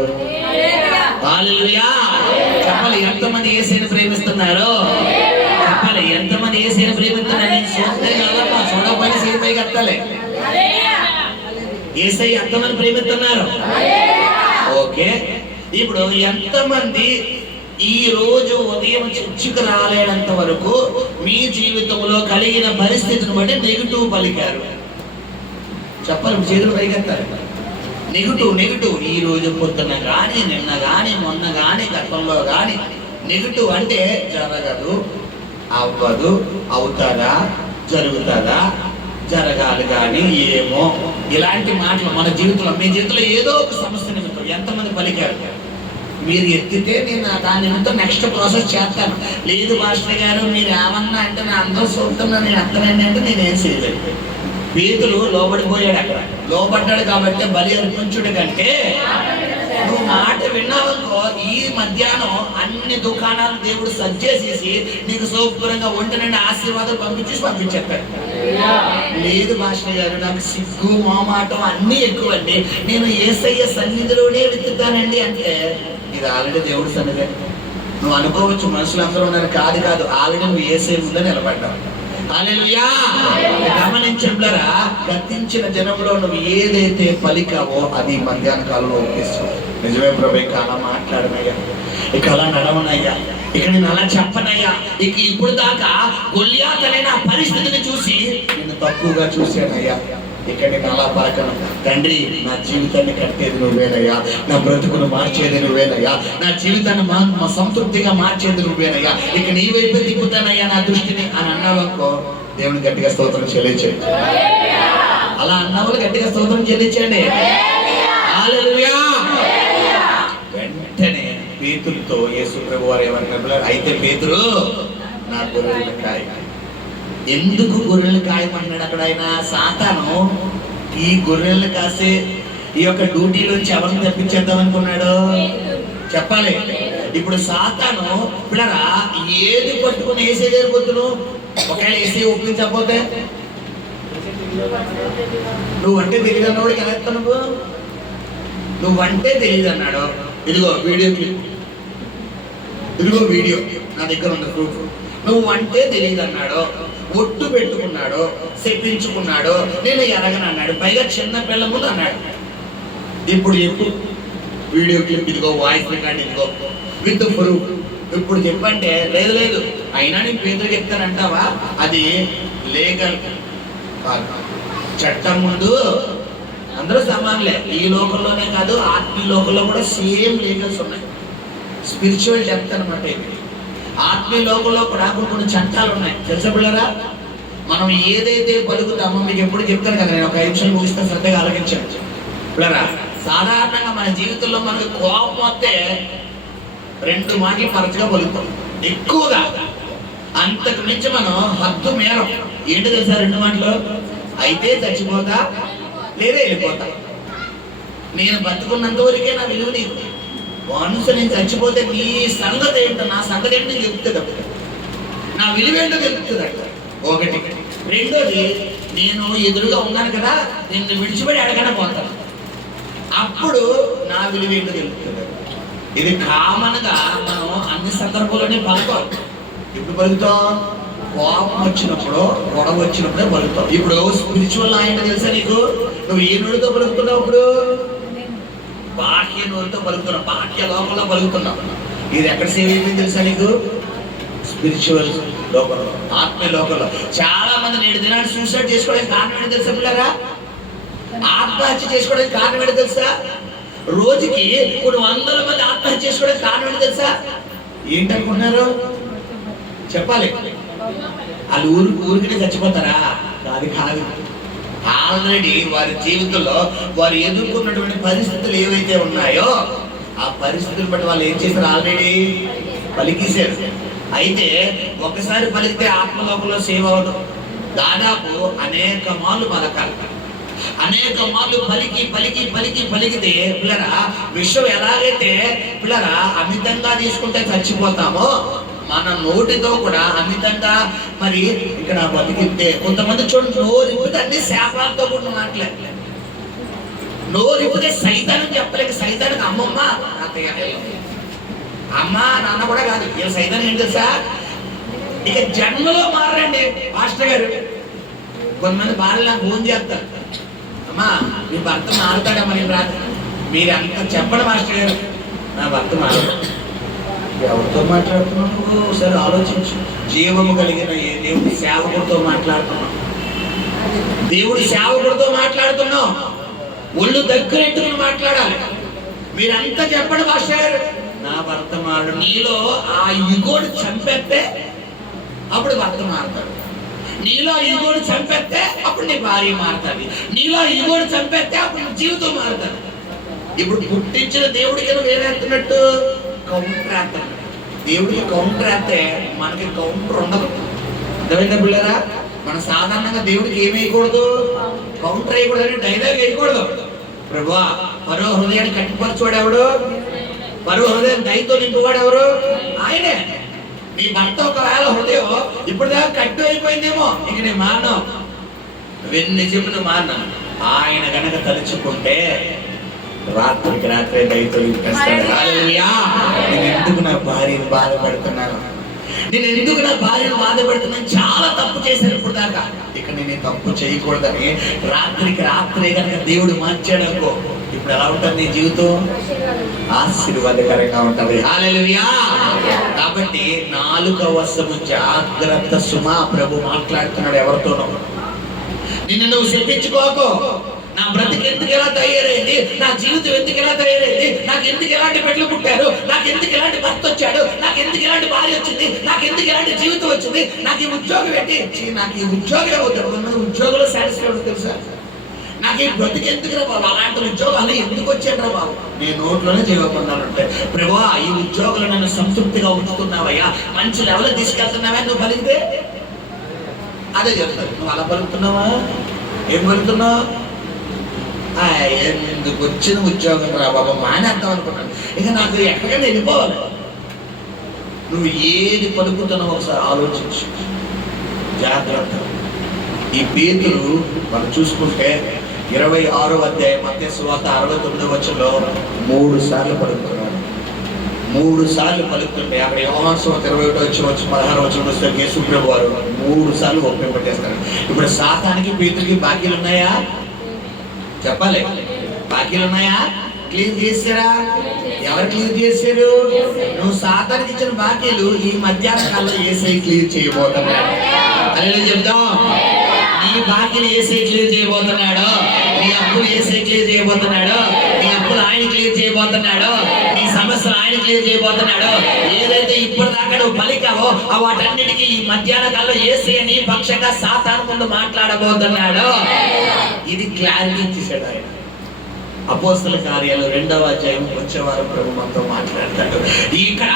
హల్లెలూయా చెప్పాలి. ఎంతమంది యేసయ్యని ప్రేమిస్తున్నారు? చెప్పాలి. ఎంతమంది యేసయ్యని ప్రేమిస్తున్నారు? చూడకపోయినా సేపై కట్టాలి. యేసయ్య ఎంతమంది ప్రేమిస్తున్నారు? ఓకే, ఇప్పుడు ఎంతమంది ఈ రోజు ఉదయం చర్చికి రాలేనంత వరకు మీ జీవితంలో కలిగిన పరిస్థితిని బట్టి నెగిటివ్ పలికారు? చెప్పాలి, చేతులు పైకెత్తారు. నెగిటివ్ ఈ రోజు పొద్దున్న కానీ, నిన్న కానీ, మొన్న కానీ, గతంలో కానీ నెగిటివ్ అంటే జరగదు, అవ్వదు, అవుతాదా, జరుగుతుందా, జరగాలి కానీ ఏమో, ఇలాంటి మాటలు మన జీవితంలో, మీ జీవితంలో ఏదో ఒక సమస్య నిమిత్తం ఎంతమంది పలికారు? మీరు ఎత్తితే నేను దాని నిమిత్తం నెక్స్ట్ ప్రాసెస్ చేస్తాను. లేదు మాస్టర్ గారు మీరు ఏమన్నా అంటే నేను అందరూ చూస్తున్నా, నేను అర్థమైంది అంటే నేనేం చేయలేదు. పేతురు లోబడిపోయాడు. అక్కడ లోబడ్డాడు కాబట్టి బలి అర్పించుడు కంటే నువ్వు మాట విన్నావనుకో, ఈ మధ్యాహ్నం అన్ని దుకాణాలు దేవుడు సజ్జేసేసి నీకు శుభ్రంగా ఒంటి నుండి ఆశీర్వాదం పంపించేస్తాడు. లేదు మాస్టర్ గారు, నాకు సిగ్గు మామాటం అన్నీ ఎక్కువండి, నేను యేసయ్య సన్నిధిలోనే వెతుకుతానండి అంటే, ఇది ఆల్రెడీ దేవుడి సన్నిధి. నువ్వు అనుకోవచ్చు మనుషులు అందరూ ఉన్నారు, కాదు, ఆల్రెడీ నువ్వు యేసయ్య ముందే నిలబడ్డావు. హల్లెలూయా. గమనించండిరా, గతించిన జనంలో నువ్వు ఏదైతే పలికావో అది మధ్యాహ్న కాలంలో ఒప్పిస్తావు. నిజమే ప్రభు, ఇక అలా మాట్లాడనయ్యా, ఇక అలా నడవనయ్యా, ఇక నేను అలా చెప్పనయ్యా, ఇక ఇప్పుడు దాకా గొల్లియాత్ అనే నా పరిస్థితిని చూసి నేను తక్కువగా చూశానయ్యా, ఇక నేను అలా పలకను. తండ్రి, నా జీవితాన్ని కట్టేది నువ్వేనయ్యా, నా బ్రతుకును మార్చేది నువ్వేనయ్యా, నా జీవితాన్ని సంతృప్తిగా మార్చేది నువ్వేనయ్యా, ఇక నీ వైపే తిప్పుతానయ్యా నా దృష్టిని అని అన్నావనుకో, దేవుని గట్టిగా స్తోత్రం చెల్లించండి. అలా అన్నవాళ్ళు గట్టిగా స్తోత్రం చెల్లించండి. హల్లెలూయా. వెంటనే పేతురుతో యేసు ప్రభు వారు ఏమన్నారు? అయితే పేతురు, నా గొర్రెలను కాయ. ఎందుకు గొర్రెలు కాయమన్నాడు అక్కడ ఆయన? సాతాను ఈ గొర్రెలను కాసే ఈ యొక్క డ్యూటీలోంచి ఎవరిని తప్పించేద్దాం అనుకున్నాడు? చెప్పాలి. ఇప్పుడు సాతాను పిల్లరా ఏది పట్టుకుని ఏసే జరిపోతును? ఒకవేళ ఏసీ ఒప్పించకపోతే నువ్వంటే తెలియదు అన్నవాడికి ఎలా ఎత్తావు? నువ్వంటే తెలియదు అన్నాడు. ఇదిగో వీడియో క్లిప్, ఇదిగో వీడియో నా దగ్గర ఉంది ప్రూఫ్. నువ్వంటే తెలియదు అన్నాడు, ఒట్టు పెట్టుకున్నాడు, చెప్పించుకున్నాడు, నేను ఎరగను అన్నాడు, పైగా చిన్న పిల్ల ముందు అన్నాడు. ఇప్పుడు చెప్పు, వీడియో క్లిప్ ఇదిగో, వాయిస్ రికార్డ్ ఇదిగో విత్ ప్రూఫ్. ఇప్పుడు చెప్పంటే లేదు అయినా నేను పేదలు చెప్తానంటావా? అది లీగల్. చట్టం ముందు అందరూ సమానులే. ఈ లోకంలోనే కాదు, ఆత్మీయ లోకంలో కూడా సేమ్ లీగల్స్ ఉన్నాయి. స్పిరిచువల్ డెప్త్ అనమాట ఇది. ఆత్మీయ లోకంలో కూడా కొన్ని చట్టాలు ఉన్నాయి, తెలుసా పిల్లరా? మనం ఏదైతే పలుకుతామో, మీకు ఎప్పుడు చెప్తాను కదా, నేను ఒక 5 నిమిషాలు ముగిస్తే శ్రద్ధగా ఆలోచించండి పిల్లరా. సాధారణంగా మన జీవితంలో మనకు కోపం వస్తే 2 మాటలు తరచుగా పలుకుతాం, ఎక్కువగా. అంతకు మించి మనం హద్దు మేరం. ఏంటి తెలుసా 2 మాటలు? అయితే చచ్చిపోతా, లేదా వెళ్ళిపోతా. నేను బతుకున్నంత వరకే నా విలువ నీకు. వన్స్ నేను చచ్చిపోతే నీ సంగతి ఏంటో, నా సంగతి ఏంటో చెప్తుంది, నా విలువ ఏంటో తెలుపుతుంది. ఒకటి. రెండోది, నేను ఎదురుగా ఉన్నాను కదా, నిన్ను విడిచిపెట్టి అడగన పోతాను, అప్పుడు నా విలువ ఏంటో తెలుపుతుంది. ఇది కామన్ గా మనం అన్ని సందర్భాల్లోనే పలుకోవాలి. ఎప్పుడు పలుకుతాం? కోపం వచ్చినప్పుడు, గొడవ వచ్చినప్పుడే పలుకుతాం. ఇప్పుడు స్పిరిచువల్ ఆయన తెలుసా నీకు? నువ్వు ఏ నోటితో పలుకుతున్నావు? ఇప్పుడు బాహ్య నోటితో పలుకుతున్నావు, బాహ్య లోకంలో పలుకుతున్నావు. ఇది ఎక్కడ సేవ్ అయిపోయింది తెలుసా నీకు? స్పిరిచువల్ లోకంలో, ఆత్మీయ లోకంలో. చాలా మంది నేడు దినాన్ని సూసైడ్ చేసుకోవడానికి కారణం ఏంటి తెలుసా పిల్లరా? ఆత్మహత్య చేసుకోవడానికి కారణం ఏంటి తెలుసా? రోజుకి 100 మంది ఆత్మహత్య చేసుకోవడానికి కారణం ఏంటి తెలుసా? ఏంటనుకుంటున్నారు? చెప్పాలి. వాళ్ళు ఊరికినే చచ్చిపోతారా? కాదు. ఆల్రెడీ వారి జీవితంలో వారు ఎదుర్కొన్నటువంటి పరిస్థితులు ఏవైతే ఉన్నాయో ఆ పరిస్థితులు బట్టి వాళ్ళు ఏం చేశారు? ఆల్రెడీ పలికేశారు. అయితే ఒకసారి పలికితే ఆత్మలోకంలో సేవ్ అవ్వడం, దాదాపు అనేక మార్లు పలకాలి. అనేక మార్లు పలికితే పిల్లరా, విషయం ఎలాగైతే పిల్లరా అమితంగా తీసుకుంటే చచ్చిపోతామో, మన నోటితో కూడా అమితంగా మరి ఇక్కడ బతికితే కొంతమంది చూడండి, నోరిపితే అన్ని శాపాలతో కూడిన మాటలే. నోరిపితే సైతాన్ని చెప్పలేక, సైతానికి అమ్మమ్మ తాతయ్య, అమ్మ నాన్న కూడా కాదు, ఏ సైతాన్ని ఏంటి తెలుసా? ఇక జన్మలో మారండి మాస్టర్ గారు. కొంతమంది భార్యలు నాకు ఫోన్ చేస్తారు, అమ్మా మీ భర్త మారుతాడమ్మా నేను రాత్రి. మీరు అంత చెప్పండి మాస్టర్ గారు, నా భర్త మారుతాడు. ఎవరితో మాట్లాడుతున్నావు? ఒకసారి ఆలోచించు. జీవము కలిగిన దేవుడి సేవకుడితో మాట్లాడుతున్నావు, దేవుడి సేవకుడితో మాట్లాడుతున్నావు. ఒళ్ళు దగ్గరెట్టుకుని మాట్లాడాలి. మీరంతా చెప్పండి మాస్టర్, నా భర్త మారు. నీలో ఆ ఇగోడు చంపేస్తే అప్పుడు భర్త మారుతాడు. నీలో ఇగోడు చంపేస్తే అప్పుడు నీ భార్య మారుతుంది. నీలో ఇగోడు చంపేస్తే అప్పుడు నీ జీవితం మారుతుంది. ఇప్పుడు పుట్టించిన దేవుడికి నువ్వు ఏమేస్తున్నట్టు? కౌంటర్ వేస్తాడు. దేవుడికి కౌంటర్ వేస్తే మనకి కౌంటర్ ఉండదు. అర్థమైందా పిల్లరా? మనం సాధారణంగా దేవుడికి ఏమి వేయకూడదు? కౌంటర్ వేయకూడదు, డైలాగ్ వేయకూడదు. ప్రభువా, పరో హృదయాన్ని కట్టిపరచువాడు ఎవడు? పరో హృదయం దయతో నింపువాడు ఎవరు? ఆయనే. నీ భర్త ఒకవేళ హృదయం ఇప్పుడు దాకా కట్టు అయిపోయిందేమో, ఇక నేను మారను, వెన్ని చెప్పును మారను. ఆయన గనక తలుచుకుంటే రాత్రికి రాత్రే దయతో నింపేస్తాడు. హల్లెలూయా. నేను ఎందుకు నా భార్యను బాధపడుతున్నాను, నేను ఎందుకు నా భార్యను బాధపడుతున్నాను, చాలా తప్పు చేశాను ఇప్పుడు దాకా, ఇక నేను ఈ తప్పు చేయకూడదని రాత్రికి రాత్రే కనుక దేవుడు మార్చాడు అనుకో, ఇప్పుడు ఎలా ఉంటుంది నీ జీవితం? ఆశీర్వాదకరంగా ఉంటుంది. హల్లెలూయా. కాబట్టి నాలుక వశము జాగ్రత్త సుమా. ప్రభు మాట్లాడుతున్నాడు ఎవరితోనో. నిన్ను నువ్వు శపించుకోకు. నా బ్రతికి ఎందుకు ఎలా తయారైంది, నా జీవితం ఎందుకు ఎలా తయారైంది, నాకు ఎందుకు ఎలాంటి బిడ్డలు పుట్టారు, నాకు ఎందుకు ఎలాంటి భర్త వచ్చాడు, నాకు ఎందుకు ఎలాంటి భార్య వచ్చింది, నాకు ఎందుకు ఎలాంటి జీవితం వచ్చింది, నాకు ఈ ఉద్యోగం పెట్టి, నాకు ఈ ఉద్యోగం అవుతాడు, ఉద్యోగంలో సాటిస్ఫై అవుతుంది తెలుసా, నాకు ఈ బ్రతికి ఎందుకు రా బాబు, అలాంటి ఉద్యోగాలు ఎందుకు వచ్చాడు రా బాబు, నీ నోట్లోనే జీవపడ్డానంటే, ప్రభువా ఈ ఉద్యోగంలో నన్ను సంతృప్తిగా ఉంచుతున్నావయ్యా, మంచి లెవెల్ తీసుకెళ్తున్నావా, నువ్వు పలికితే అదే చెప్తారు. నువ్వు అలా పలుకుతున్నావా, ఏం పలుకుతున్నావు? ఎందుకు వచ్చిన ఉద్యోగం రా బాబా మానేద్దాం అనుకున్నాను, ఇక నాకు ఎక్కడికైనా వెళ్ళిపోవాలి. నువ్వు ఏది పలుకుతున్నావు ఒకసారి ఆలోచించు జాగ్రత్త. ఈ పేతురు మనం చూసుకుంటే 26వ అధ్యాయం మత్తయి సువార్త 69వ వచనంలో 3 సార్లు పలుకుతున్నాడు. 3 సార్లు పలుకుతుంటే అక్కడ యోహాను సువార్త 21వ వచనం 16వ వచనం వస్తే యేసు ప్రభు వారు 3 సార్లు ఒప్పింపజేస్తారు. ఇప్పుడు సాతానికి పేతురుకి బాకీలు ఉన్నాయా? చెప్పాలి. బాకీలు ఉన్నాయా? క్లియర్ చేశారా? ఎవరు క్లియర్ చేశారు? నువ్వు సాతానికి ఇచ్చిన బాకీలు ఈ మధ్యాహ్న కాలంలో యేసయ్య క్లియర్ చేయబోతున్నాడు. అలా చెప్దాం. నీ బాకీలు యేసయ్య క్లియర్ చేయబోతున్నాడు. నీ అప్పులు యేసయ్య క్లియర్ చేయబోతున్నాడు. నీ అప్పులు ఆయన క్లియర్ చేయబోతున్నాడు. నీ సమస్యలు ఆయన క్లియర్ చేయబోతున్నాడు. ఏదైతే ఇప్పటిదాకా నువ్వు పలికావో వాటన్నిటికీ ఈ మధ్యాహ్న కాలంలో యేసయ్య నీ పక్షంగా సాతాను ముందు మాట్లాడబోతున్నాడు. ఇది క్లారిటీ ఇచ్చేసాడు ఆయన. అపోస్తల కార్యాలు 2వ అధ్యాయం వచ్చే వారం ప్రభు మనతో మాట్లాడతాడు. ఇక్కడ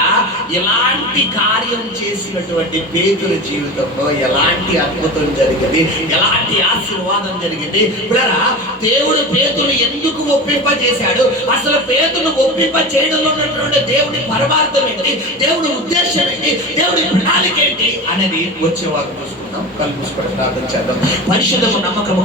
ఎలాంటి కార్యం చేసినటువంటి పేతురు జీవితంలో ఎలాంటి అద్భుతం జరిగింది, ఎలాంటి ఆశీర్వాదం జరిగింది. బ్రదరా, దేవుడు పేతురు ఎందుకు ఒప్పింపజేశాడు, అసలు పేతురు ఒప్పింప చేయడంలో ఉన్నటువంటి దేవుడి పరమార్థం ఏంటి, దేవుడి ఉద్దేశం ఏంటి, దేవుడి ప్రణాళిక ఏంటి అనేది వచ్చే వారం చూసుకుందాం. కళ్ళు మూసుకొని ప్రార్థన చేద్దాం. పరిశుద్ధము నమ్మకము